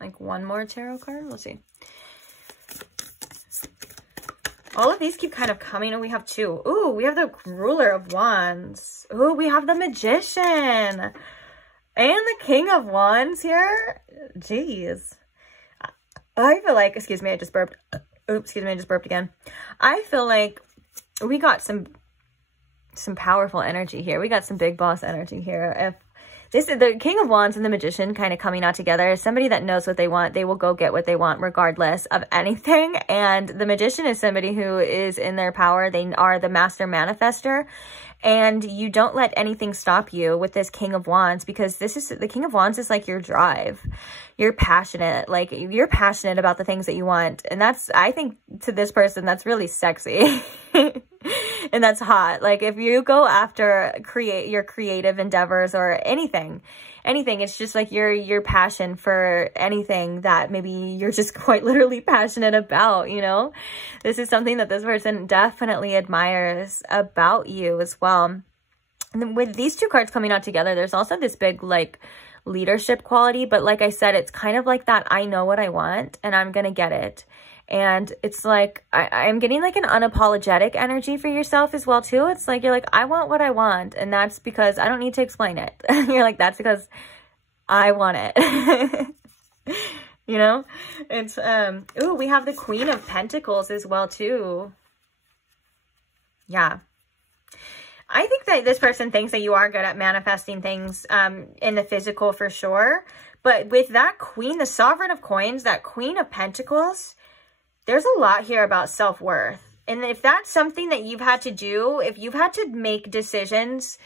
like one more tarot card. Let's see. All of these keep kind of coming. Oh, we have two. Ooh, we have the Ruler of Wands. Ooh, we have the Magician. And the King of Wands here. Jeez. I feel like, excuse me, I just burped. Oops, excuse me, I just burped again. I feel like we got some powerful energy here. We got some big boss energy here. If this is the King of Wands and the Magician kind of coming out together. Somebody that knows what they want. They will go get what they want regardless of anything. And the Magician is somebody who is in their power. They are the master manifester. And you don't let anything stop you with this King of Wands, because this is the King of Wands is like your drive. You're passionate. Like you're passionate about the things that you want. And that's, I think to this person, that's really sexy. And that's hot. Like if you go after your creative endeavors or anything, it's just like your passion for anything that maybe you're just quite literally passionate about, you know? This is something that this person definitely admires about you as well. And with these two cards coming out together, there's also this big like leadership quality. But like I said, it's kind of like that I know what I want and I'm going to get it. And it's like, I'm getting like an unapologetic energy for yourself as well too. It's like, you're like, I want what I want. And that's because I don't need to explain it. You're like, that's because I want it. You know, it's, ooh, we have the Queen of Pentacles as well too. Yeah. I think that this person thinks that you are good at manifesting things, in the physical for sure. But with that Queen, the Sovereign of Coins, that Queen of Pentacles, there's a lot here about self-worth. And if that's something that you've had to do, if you've had to make decisions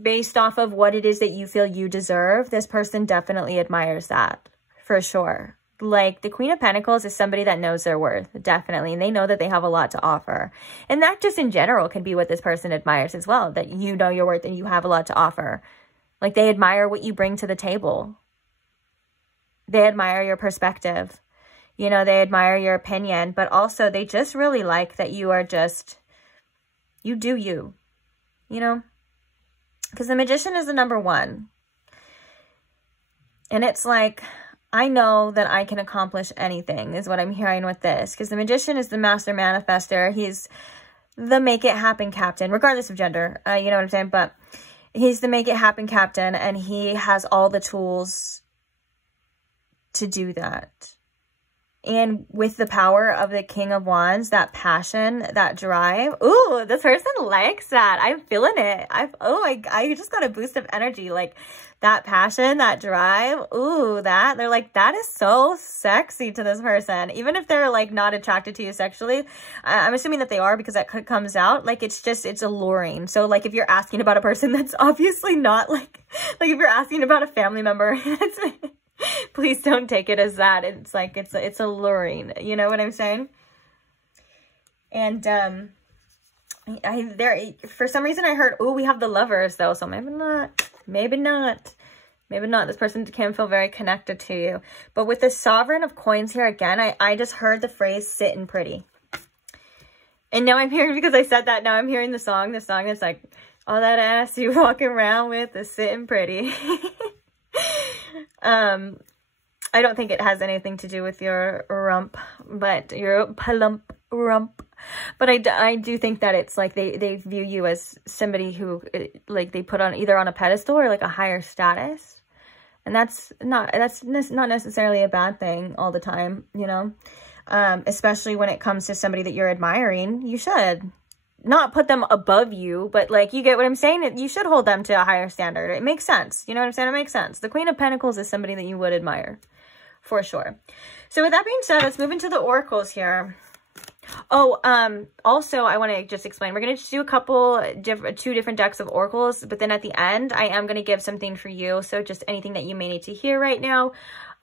based off of what it is that you feel you deserve, this person definitely admires that for sure. Like the Queen of Pentacles is somebody that knows their worth, definitely. And they know that they have a lot to offer. And that just in general can be what this person admires as well, that you know your worth and you have a lot to offer. Like they admire what you bring to the table. They admire your perspective. You know, they admire your opinion, but also they just really like that you are just, you do you, you know? Because the Magician is the number one. And it's like, I know that I can accomplish anything is what I'm hearing with this. Because the Magician is the master manifester. He's the make it happen captain, regardless of gender. You know what I'm saying? But he's the make it happen captain, and he has all the tools to do that. And with the power of the King of Wands, that passion, that drive. Ooh, this person likes that. I'm feeling it. I just got a boost of energy. Like that passion, that drive. Ooh, they're like, that is so sexy to this person. Even if they're like not attracted to you sexually, I'm assuming that they are because that comes out. Like it's alluring. So like if you're asking about a person that's obviously not like if you're asking about a family member, please don't take it as that. It's like, it's alluring. You know what I'm saying? And, for some reason I heard, oh, we have the Lovers though. So maybe not. This person can feel very connected to you. But with the Sovereign of Coins here again, I just heard the phrase sitting pretty. And now I'm hearing, because I said that, now I'm hearing the song that's like, all that ass you walking around with is sitting pretty. I don't think it has anything to do with your rump, but your plump, rump. But I do think that it's like they view you as somebody who, like, they put on either on a pedestal or like a higher status. And that's not necessarily a bad thing all the time, you know, especially when it comes to somebody that you're admiring. You should not put them above you, but like, you get what I'm saying? You should hold them to a higher standard. It makes sense. You know what I'm saying? It makes sense. The Queen of Pentacles is somebody that you would admire for sure. So with that being said, let's move into the oracles here. Oh, also, I want to just explain. We're going to do two different decks of oracles, but then at the end, I am going to give something for you. So just anything that you may need to hear right now.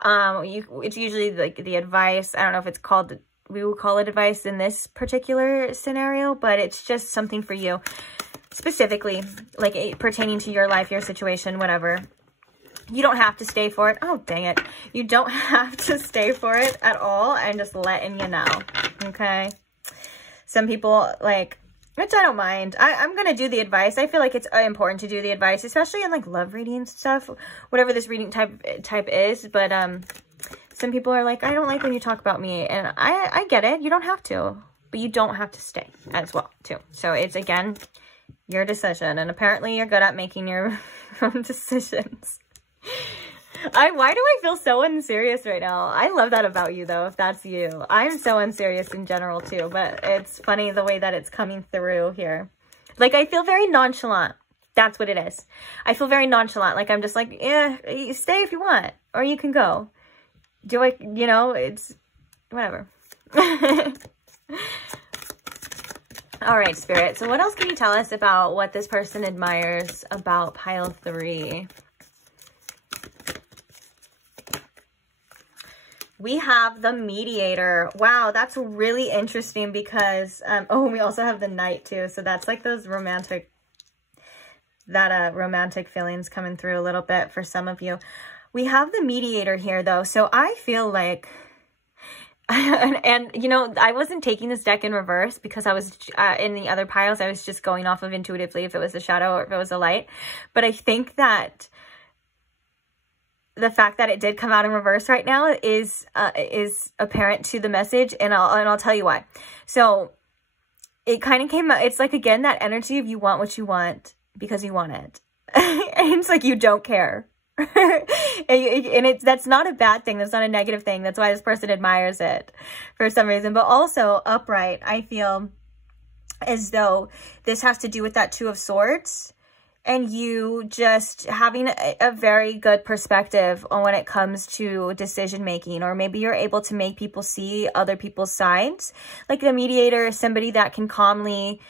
It's usually like the advice. I don't know if it's called, we will call it advice in this particular scenario, but it's just something for you specifically, like pertaining to your life, your situation, whatever. You don't have to stay for it. Oh, dang it. You don't have to stay for it at all. I'm just letting you know. Okay. Some people like, which I don't mind. I'm going to do the advice. I feel like it's important to do the advice, especially in like love reading stuff, whatever this reading type is. But, some people are like, I don't like when you talk about me. And I get it. You don't have to, but you don't have to stay as well too. So it's, again, your decision. And apparently you're good at making your own decisions. Why do I feel so unserious right now? I love that about you, though, if that's you. I'm so unserious in general, too, but it's funny the way that it's coming through here. Like, I feel very nonchalant. That's what it is. I feel very nonchalant. Like, I'm just like, yeah, you stay if you want, or you can go. Do I, you know, it's whatever. All right, Spirit. So what else can you tell us about what this person admires about pile 3? We have the Mediator. Wow, that's really interesting because, oh, we also have the Knight too. So that's like those romantic feelings coming through a little bit for some of you. We have the Mediator here though. So I feel like, and you know, I wasn't taking this deck in reverse because I was, in the other piles, I was just going off of intuitively if it was a shadow or if it was a light. But I think that the fact that it did come out in reverse right now is apparent to the message, and I'll tell you why. So it kind of came out. It's like, again, that energy of you want what you want because you want it, and it's like you don't care, and that's not a bad thing. That's not a negative thing. That's why this person admires it for some reason. But also upright, I feel as though this has to do with that Two of Swords. And you just having a very good perspective on when it comes to decision making, or maybe you're able to make people see other people's sides. Like the Mediator is somebody that can calmly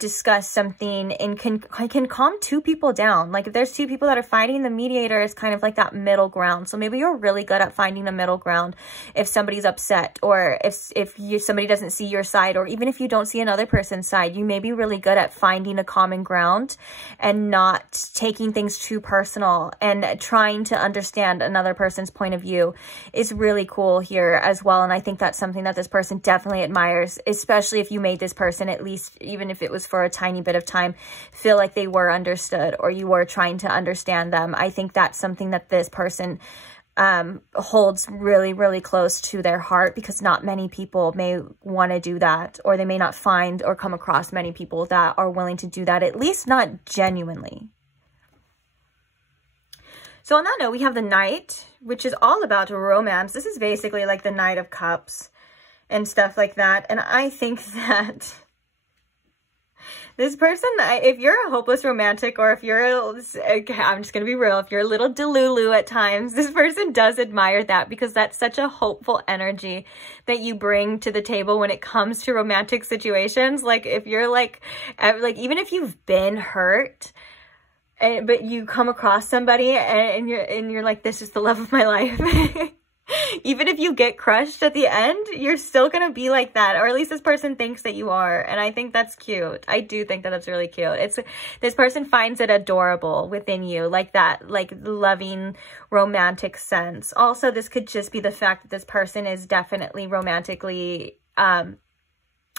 discuss something and can calm two people down. Like if there's two people that are fighting, the Mediator is kind of like that middle ground. So maybe you're really good at finding a middle ground if somebody's upset, or if somebody doesn't see your side, or even if you don't see another person's side, you may be really good at finding a common ground and not taking things too personal, and trying to understand another person's point of view is really cool here as well. And I think that's something that this person definitely admires, especially if you made this person, at least even if it was for a tiny bit of time, feel like they were understood, or you were trying to understand them. I think that's something that this person holds really, really close to their heart, because not many people may want to do that, or they may not find or come across many people that are willing to do that, at least not genuinely. So on that note, we have the Knight, which is all about romance. This is basically like the Knight of Cups and stuff like that. And I think that this person, if you're a hopeless romantic, or if you're, I'm just going to be real, if you're a little delulu at times, this person does admire that, because that's such a hopeful energy that you bring to the table when it comes to romantic situations. Like if you're like even if you've been hurt, but you come across somebody and you're like, this is the love of my life. Even if you get crushed at the end, you're still going to be like that. Or at least this person thinks that you are. And I think that's cute. I do think that that's really cute. This person finds it adorable within you, like that, like loving romantic sense. Also, this could just be the fact that this person is definitely romantically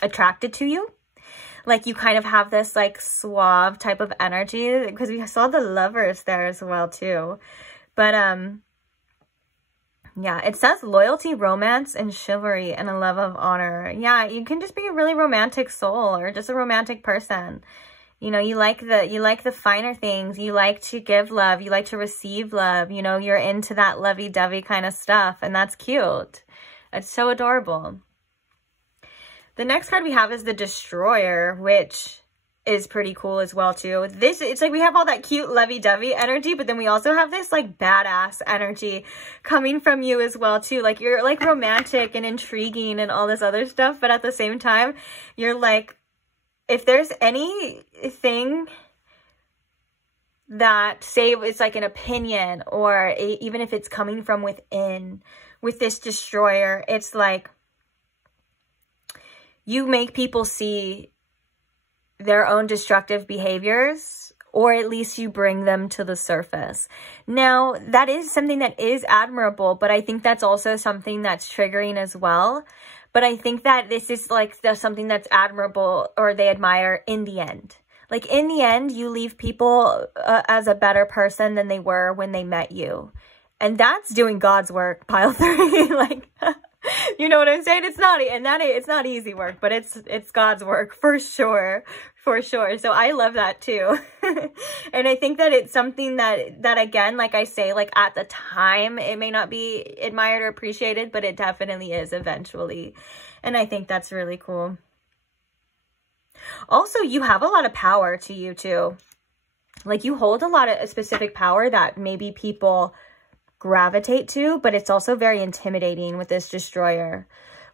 attracted to you. Like you kind of have this like suave type of energy, because we saw the Lovers there as well too. But Yeah, it says loyalty, romance, and chivalry, and a love of honor. Yeah, you can just be a really romantic soul or just a romantic person. You know, you like the finer things. You like to give love. You like to receive love. You know, you're into that lovey-dovey kind of stuff, and that's cute. It's so adorable. The next card we have is the Destroyer, which is pretty cool as well too. It's like we have all that cute lovey-dovey energy, but then we also have this like badass energy coming from you as well too. Like you're like romantic and intriguing and all this other stuff, but at the same time, you're like, if there's anything that, say it's like an opinion or even if it's coming from within, with this Destroyer, it's like you make people see their own destructive behaviors, or at least you bring them to the surface. Now, that is something that is admirable, but I think that's also something that's triggering as well. But I think that this is like something that's admirable, or they admire in the end. Like in the end, you leave people as a better person than they were when they met you. And that's doing God's work, pile 3. Like, you know what I'm saying? It's not easy work, but it's God's work for sure. For sure. So I love that too. And I think that it's something that again, like I say, like at the time, it may not be admired or appreciated, but it definitely is eventually. And I think that's really cool. Also, you have a lot of power to you too. Like you hold a lot of specific power that maybe people gravitate to, but it's also very intimidating with this Destroyer.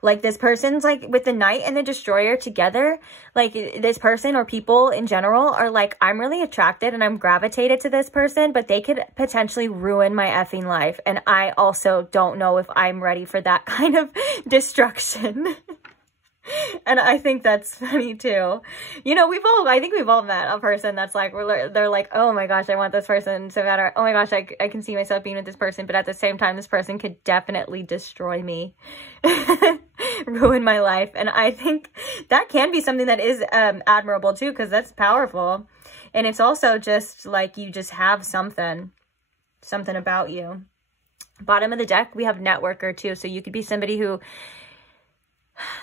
Like this person's like with the Knight and the Destroyer together, like this person or people in general are like, I'm really attracted and I'm gravitated to this person, but they could potentially ruin my effing life. And I also don't know if I'm ready for that kind of destruction. And I think that's funny too. You know, I think we've all met a person that's like, they're like, oh my gosh, I want this person so bad. Or, oh my gosh, I can see myself being with this person. But at the same time, this person could definitely destroy me, ruin my life. And I think that can be something that is admirable too, because that's powerful. And it's also just like, you just have something about you. Bottom of the deck, we have networker too. So you could be somebody who,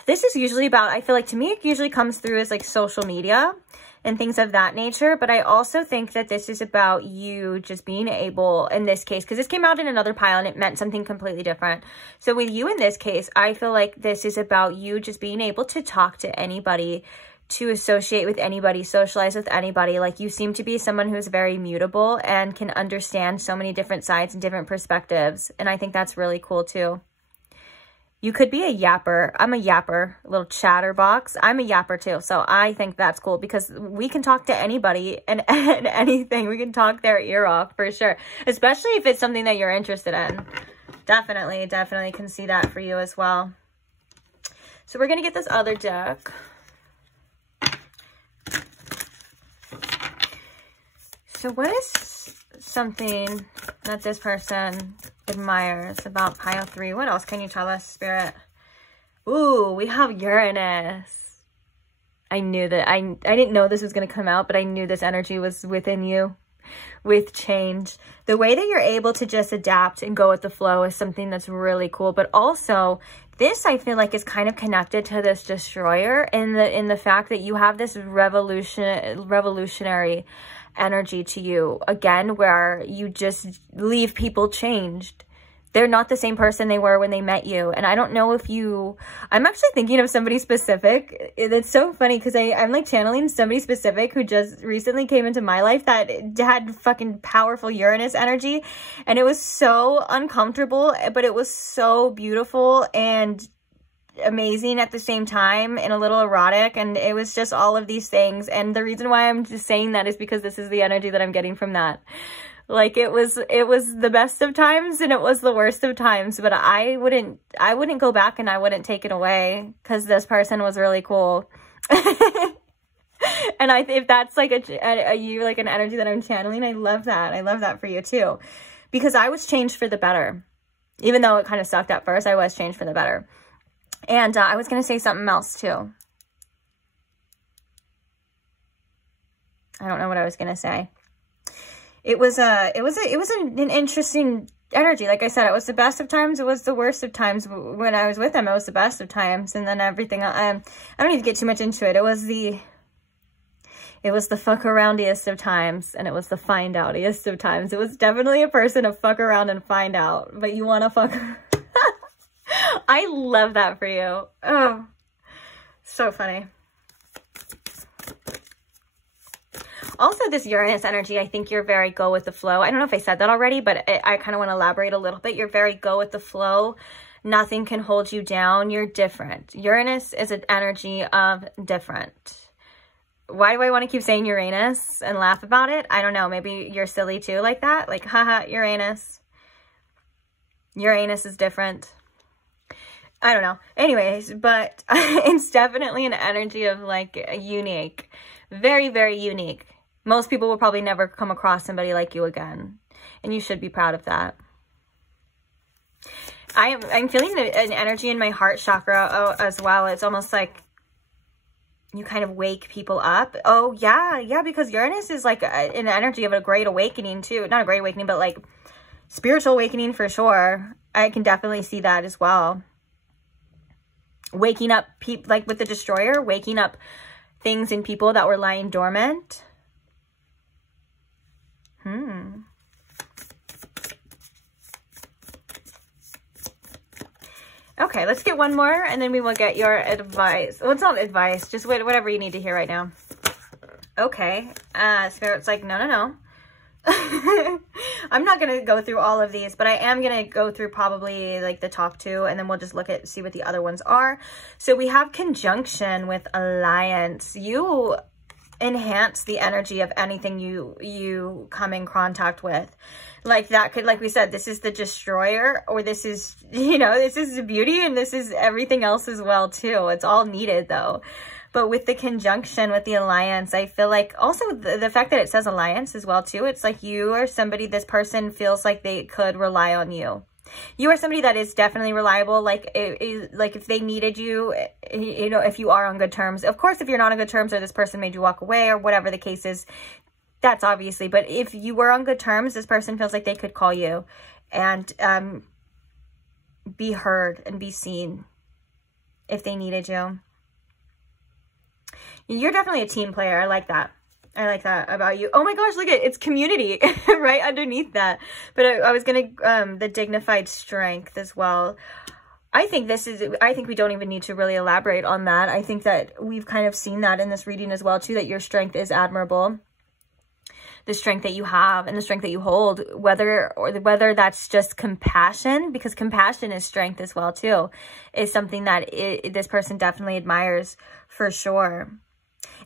this is usually about, I feel like to me, it usually comes through as like social media and things of that nature. But I also think that this is about you just being able, in this case, because this came out in another pile and it meant something completely different. So with you in this case, I feel like this is about you just being able to talk to anybody, to associate with anybody, socialize with anybody. Like you seem to be someone who's very mutable and can understand so many different sides and different perspectives. And I think that's really cool too. You could be a yapper. I'm a yapper, a little chatterbox. I'm a yapper too. So I think that's cool because we can talk to anybody and anything. We can talk their ear off for sure. Especially if it's something that you're interested in. Definitely can see that for you as well. So we're going to get this other deck. So what is something that this person admires about pile 3? What else can you tell us, Spirit? Ooh, we have Uranus. I knew that. I didn't know this was going to come out, but I knew this energy was within you with change. The way that you're able to just adapt and go with the flow is something that's really cool. But also, this I feel like is kind of connected to this Destroyer in the fact that you have this revolutionary energy to you, again, where you just leave people changed. They're not the same person they were when they met you. And I don't know if I'm actually thinking of somebody specific. It's so funny because I'm like channeling somebody specific who just recently came into my life that had fucking powerful Uranus energy. And it was so uncomfortable, but it was so beautiful and amazing at the same time and a little erotic, and it was just all of these things. And the reason why I'm just saying that is because this is the energy that I'm getting from that. Like it was the best of times and it was the worst of times, but I wouldn't go back and I wouldn't take it away because this person was really cool. And if that's like an energy that I'm channeling, I love that. I love that for you too, because I was changed for the better. Even though it kind of sucked at first, I was changed for the better. And I was going to say something else too. I don't know what I was going to say. It was an interesting energy. Like I said, it was the best of times. It was the worst of times. When I was with him, it was the best of times. And then everything, I don't need to get too much into it. It was the fuck aroundiest of times, and it was the find outiest of times. It was definitely a person to fuck around and find out, but you want to fuck. I love that for you. Oh, so funny. Also, this Uranus energy, I think you're very go with the flow. I don't know if I said that already, but I kind of want to elaborate a little bit. You're very go with the flow. Nothing can hold you down. You're different. Uranus is an energy of different. Why do I want to keep saying Uranus and laugh about it? I don't know. Maybe you're silly too like that. Like, haha, Uranus. Uranus is different. I don't know. Anyways, but it's definitely an energy of like unique. Very, very unique. Most people will probably never come across somebody like you again. And you should be proud of that. I'm feeling an energy in my heart chakra as well. It's almost like you kind of wake people up. Oh, yeah. Yeah, because Uranus is like an energy of a great awakening too. Not a great awakening, but like spiritual awakening for sure. I can definitely see that as well. Waking up people, like with the Destroyer, waking up things in people that were lying dormant. Okay, let's get one more and then we will get your advice. Well, it's not advice, just whatever you need to hear right now. Okay, Spirit's like, no, no, no. I'm not going to go through all of these, but I am going to go through probably like the top two, and then we'll just see what the other ones are. So we have conjunction with alliance. You enhance the energy of anything you come in contact with. Like that could, like we said, this is the Destroyer, or this is, you know, this is the beauty, and this is everything else as well too. It's all needed though. But with the conjunction with the alliance, I feel like also the fact that it says alliance as well too, it's like you are somebody, this person feels like they could rely on you. You are somebody that is definitely reliable. Like if they needed you, you know, if you are on good terms. Of course, if you're not on good terms, or this person made you walk away, or whatever the case is, that's obviously. But if you were on good terms, this person feels like they could call you and be heard and be seen if they needed you. You're definitely a team player. I like that. I like that about you. Oh my gosh, look at it. It's community right underneath that. But I was going to, the dignified strength as well. I think we don't even need to really elaborate on that. I think that we've kind of seen that in this reading as well too, that your strength is admirable. The strength that you have and the strength that you hold, whether that's just compassion, because compassion is strength as well too, is something that this person definitely admires for sure.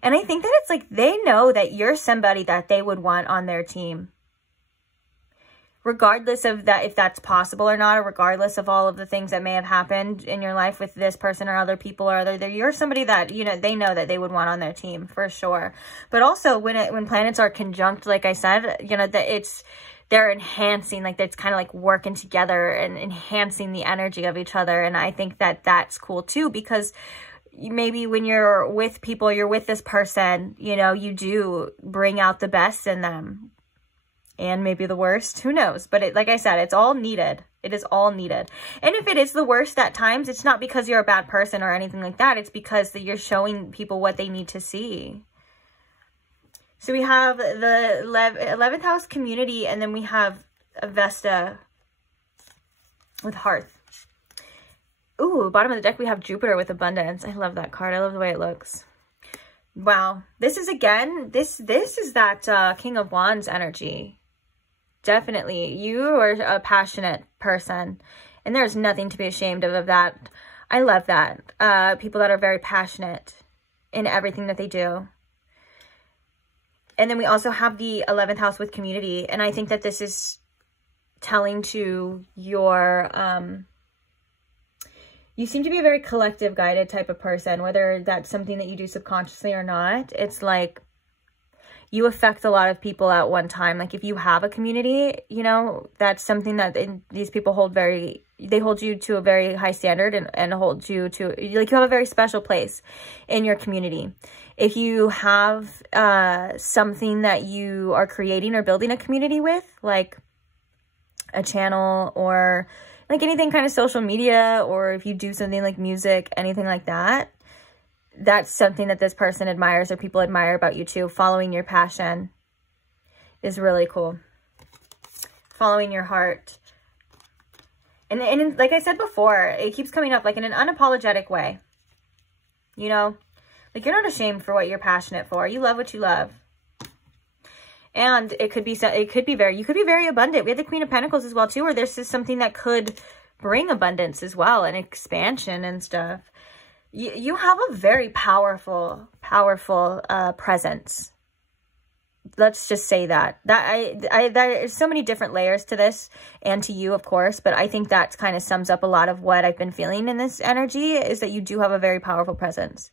And I think that it's like they know that you're somebody that they would want on their team. Regardless of that, if that's possible or not, or regardless of all of the things that may have happened in your life with this person or other people or other, you're somebody that, you know, they know that they would want on their team for sure. But also when planets are conjunct, like I said, you know, that they're enhancing, like it's kind of like working together and enhancing the energy of each other. And I think that that's cool too, because maybe when you're with people, you're with this person, you know, you do bring out the best in them and maybe the worst, who knows? But like I said, it's all needed. It is all needed. And if it is the worst at times, it's not because you're a bad person or anything like that. It's because you're showing people what they need to see. So we have the 11th house community, and then we have Vesta with hearth. Ooh, bottom of the deck, we have Jupiter with abundance. I love that card. I love the way it looks. Wow. This is, again, this is that King of Wands energy. Definitely. You are a passionate person, and there's nothing to be ashamed of that. I love that. People that are very passionate in everything that they do. And then we also have the 11th house with community. And I think that this is telling to your... you seem to be a very collective, guided type of person, whether that's something that you do subconsciously or not. It's like you affect a lot of people at one time. Like if you have a community, you know, that's something that these people hold they hold you to a very high standard and hold you to, like you have a very special place in your community. If you have something that you are creating or building a community with, like a channel or like anything kind of social media, or if you do something like music, anything like that, that's something that this person admires or people admire about you too. Following your passion is really cool. Following your heart. And like I said before, it keeps coming up like in an unapologetic way. You know, like you're not ashamed for what you're passionate for. You love what you love. And you could be very abundant. We have the Queen of Pentacles as well too, or this is something that could bring abundance as well and expansion and stuff. You have a very powerful presence. Let's just say that. There's so many different layers to this and to you, of course, but I think that kind of sums up a lot of what I've been feeling in this energy, is that you do have a very powerful presence.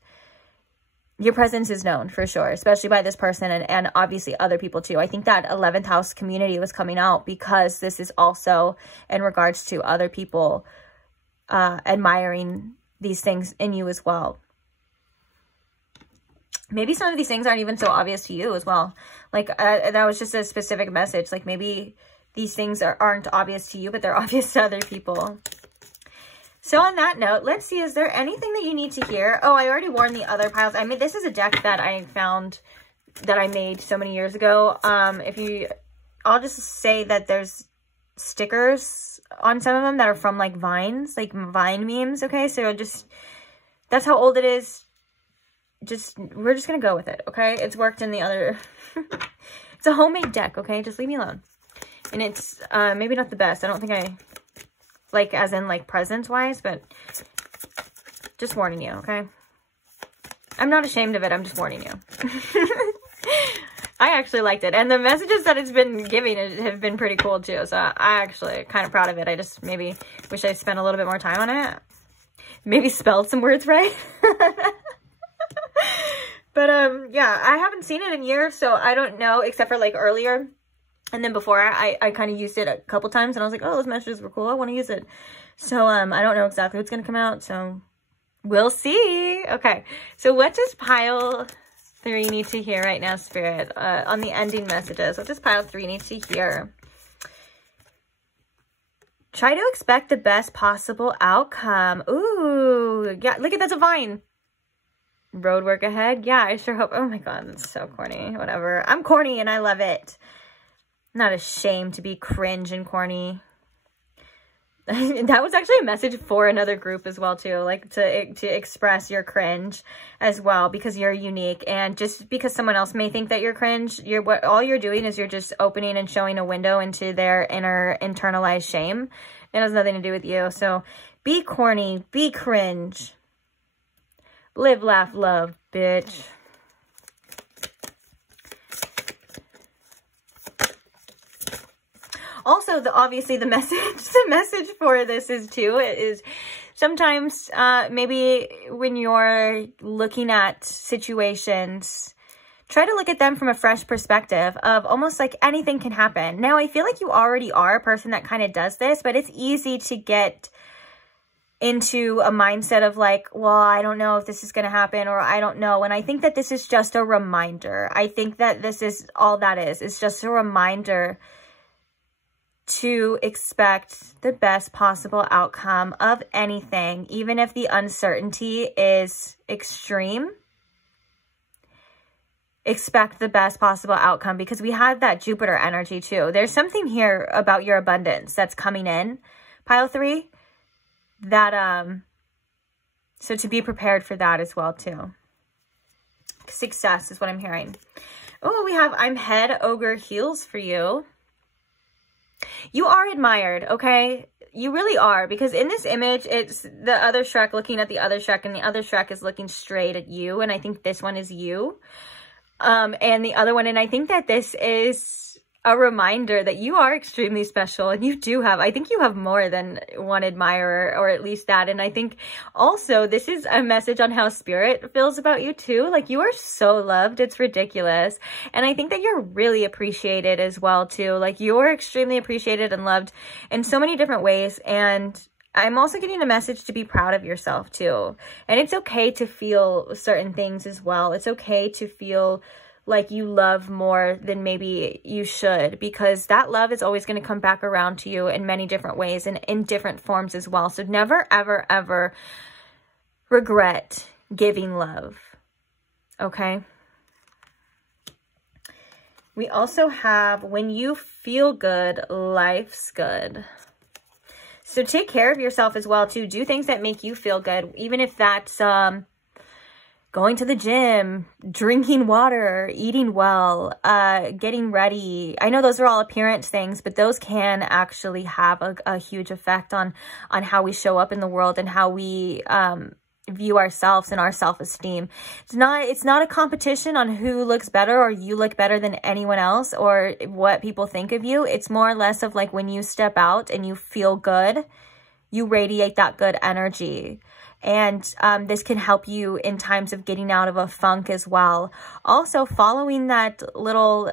Your presence is known for sure, especially by this person and obviously other people too. I think that 11th house community was coming out because this is also in regards to other people admiring these things in you as well. Maybe some of these things aren't even so obvious to you as well. Like that was just a specific message. Like maybe these things aren't obvious to you, but they're obvious to other people. So on that note, let's see, is there anything that you need to hear? Oh, I already warned the other piles. I mean, this is a deck that I found that I made so many years ago. I'll just say that there's stickers on some of them that are from like vines, like vine memes. Okay, so that's how old it is. We're just gonna go with it. Okay, it's worked in the other. It's a homemade deck. Okay, just leave me alone. And it's maybe not the best. I don't think I like as in like presence wise, but just warning you. Okay, I'm not ashamed of it. I'm just warning you. I actually liked it, and the messages that it's been giving have been pretty cool too, so I actually kind of proud of it. I just maybe wish I spent a little bit more time on it, maybe spelled some words right. But yeah, I haven't seen it in years, so I don't know, except for like earlier, and then before I kind of used it a couple times, and I was like, oh, those messages were cool, I want to use it. So I don't know exactly what's gonna come out, so we'll see. Okay, so what does pile 3 need to hear right now, Spirit, on the ending messages? What does pile 3 need to hear? Try to expect the best possible outcome. Ooh, yeah, look at that's a vine. Road work ahead. Yeah, I sure hope. Oh my God, that's so corny. Whatever. I'm corny and I love it. I'm not ashamed to be cringe and corny. That was actually a message for another group as well too, like to express your cringe as well, because you're unique, and just because someone else may think that you're cringe, all you're doing is you're just opening and showing a window into their inner internalized shame. It has nothing to do with you. So be corny, be cringe, live, laugh, love, bitch. Also, obviously the message for this is sometimes maybe when you're looking at situations, try to look at them from a fresh perspective of almost like anything can happen. Now, I feel like you already are a person that kind of does this, but it's easy to get into a mindset of like, well, I don't know if this is going to happen, or I don't know. And I think that this is just a reminder. I think that this is all that is. It's just a reminder to expect the best possible outcome of anything, even if the uncertainty is extreme. Expect the best possible outcome, because we have that Jupiter energy too. There's something here about your abundance that's coming in, pile 3, that so to be prepared for that as well too. Success is what I'm hearing. Oh, we have I'm head ogre heels for you. You are admired, okay? You really are, because in this image, it's the other Shrek looking at the other Shrek, and the other Shrek is looking straight at you, and I think this one is you. And the other one, and I think that this is a reminder that you are extremely special, and you do have, I think you have more than one admirer, or at least that. And I think also this is a message on how Spirit feels about you too. Like, you are so loved, it's ridiculous. And I think that you're really appreciated as well too. Like, you're extremely appreciated and loved in so many different ways. And I'm also getting a message to be proud of yourself too. And it's okay to feel certain things as well. It's okay to feel like you love more than maybe you should, because that love is always going to come back around to you in many different ways and in different forms as well. So never, ever, ever regret giving love. Okay. We also have, when you feel good, life's good. So take care of yourself as well too. Do things that make you feel good, even if that's going to the gym, drinking water, eating well, getting ready. I know those are all appearance things, but those can actually have a huge effect on how we show up in the world and how we view ourselves and our self-esteem. It's not a competition on who looks better or you look better than anyone else or what people think of you. It's more or less of like when you step out and you feel good, you radiate that good energy. And this can help you in times of getting out of a funk as well. Also, following that little,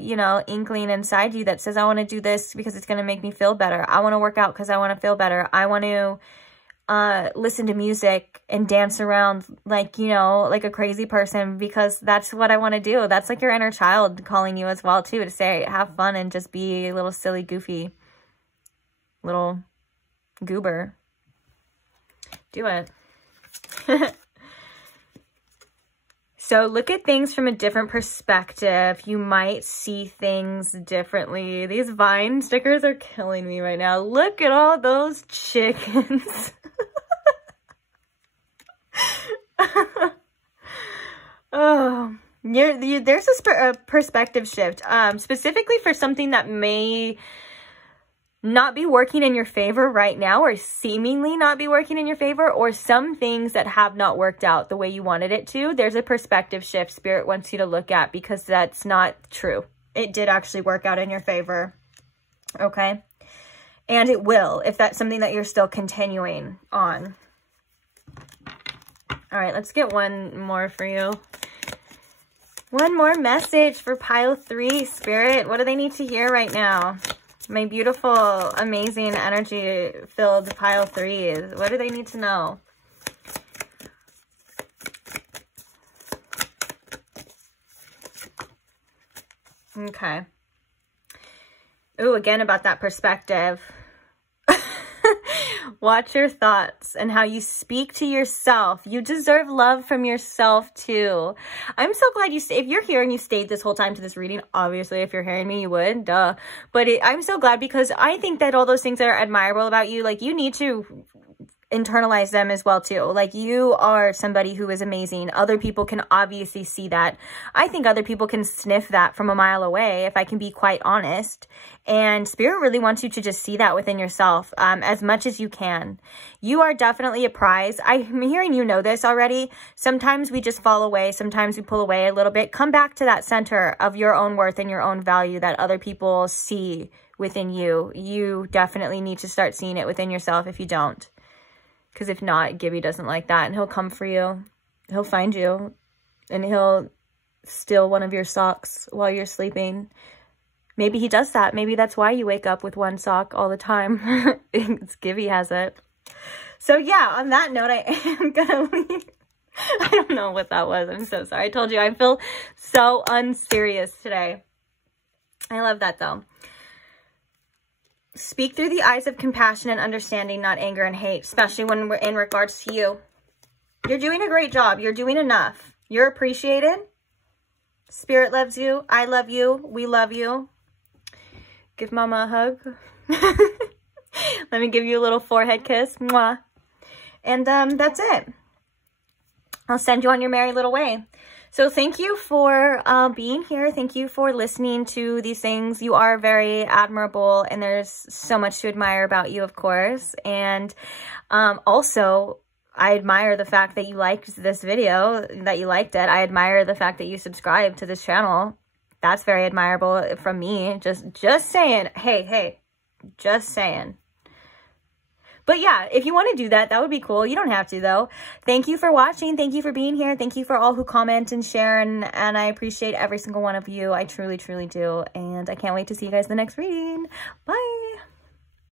you know, inkling inside you that says, I want to do this because it's going to make me feel better. I want to work out because I want to feel better. I want to listen to music and dance around like, you know, like a crazy person, because that's what I want to do. That's like your inner child calling you as well too, to say, have fun and just be a little silly, goofy, little goober. Do it. So look at things from a different perspective. You might see things differently. These vine stickers are killing me right now. Look at all those chickens. Oh, there's a perspective shift, specifically for something that may not be working in your favor right now, or seemingly not be working in your favor, or some things that have not worked out the way you wanted it to. There's a perspective shift Spirit wants you to look at, because that's not true. It did actually work out in your favor. Okay. And it will, if that's something that you're still continuing on. All right, let's get one more for you. One more message for pile 3, Spirit. What do they need to hear right now? My beautiful, amazing, energy-filled pile 3s. What do they need to know? Okay. Ooh, again about that perspective. Watch your thoughts and how you speak to yourself. You deserve love from yourself too. I'm so glad you stayed. If you're here and you stayed this whole time to this reading, obviously if you're hearing me, you would, duh. But I'm so glad, because I think that all those things that are admirable about you, like, you need to internalize them as well too. Like, you are somebody who is amazing. Other people can obviously see that. I think other people can sniff that from a mile away, if I can be quite honest. And Spirit really wants you to just see that within yourself as much as you can. You are definitely a prize. I'm hearing you know this already. Sometimes we just fall away. Sometimes we pull away a little bit. Come back to that center of your own worth and your own value that other people see within you. You definitely need to start seeing it within yourself if you don't. Because if not, Gibby doesn't like that, and he'll come for you. He'll find you, and he'll steal one of your socks while you're sleeping. Maybe he does that. Maybe that's why you wake up with one sock all the time. It's Gibby has it. So yeah, on that note, I am gonna leave. I don't know what that was. I'm so sorry. I told you I feel so unserious today. I love that though. Speak through the eyes of compassion and understanding, not anger and hate, especially when we're in regards to you. You're doing a great job. You're doing enough. You're appreciated. Spirit loves you. I love you. We love you. Give Mama a hug. Let me give you a little forehead kiss. Mwah. And that's it. I'll send you on your merry little way. So thank you for being here. Thank you for listening to these things. You are very admirable, and there's so much to admire about you, of course. And also, I admire the fact that you liked this video, that you liked it. I admire the fact that you subscribed to this channel. That's very admirable from me. Just saying. Hey, just saying. But yeah, if you want to do that, that would be cool. You don't have to, though. Thank you for watching. Thank you for being here. Thank you for all who comment and share. And I appreciate every single one of you. I truly, truly do. And I can't wait to see you guys in the next reading. Bye.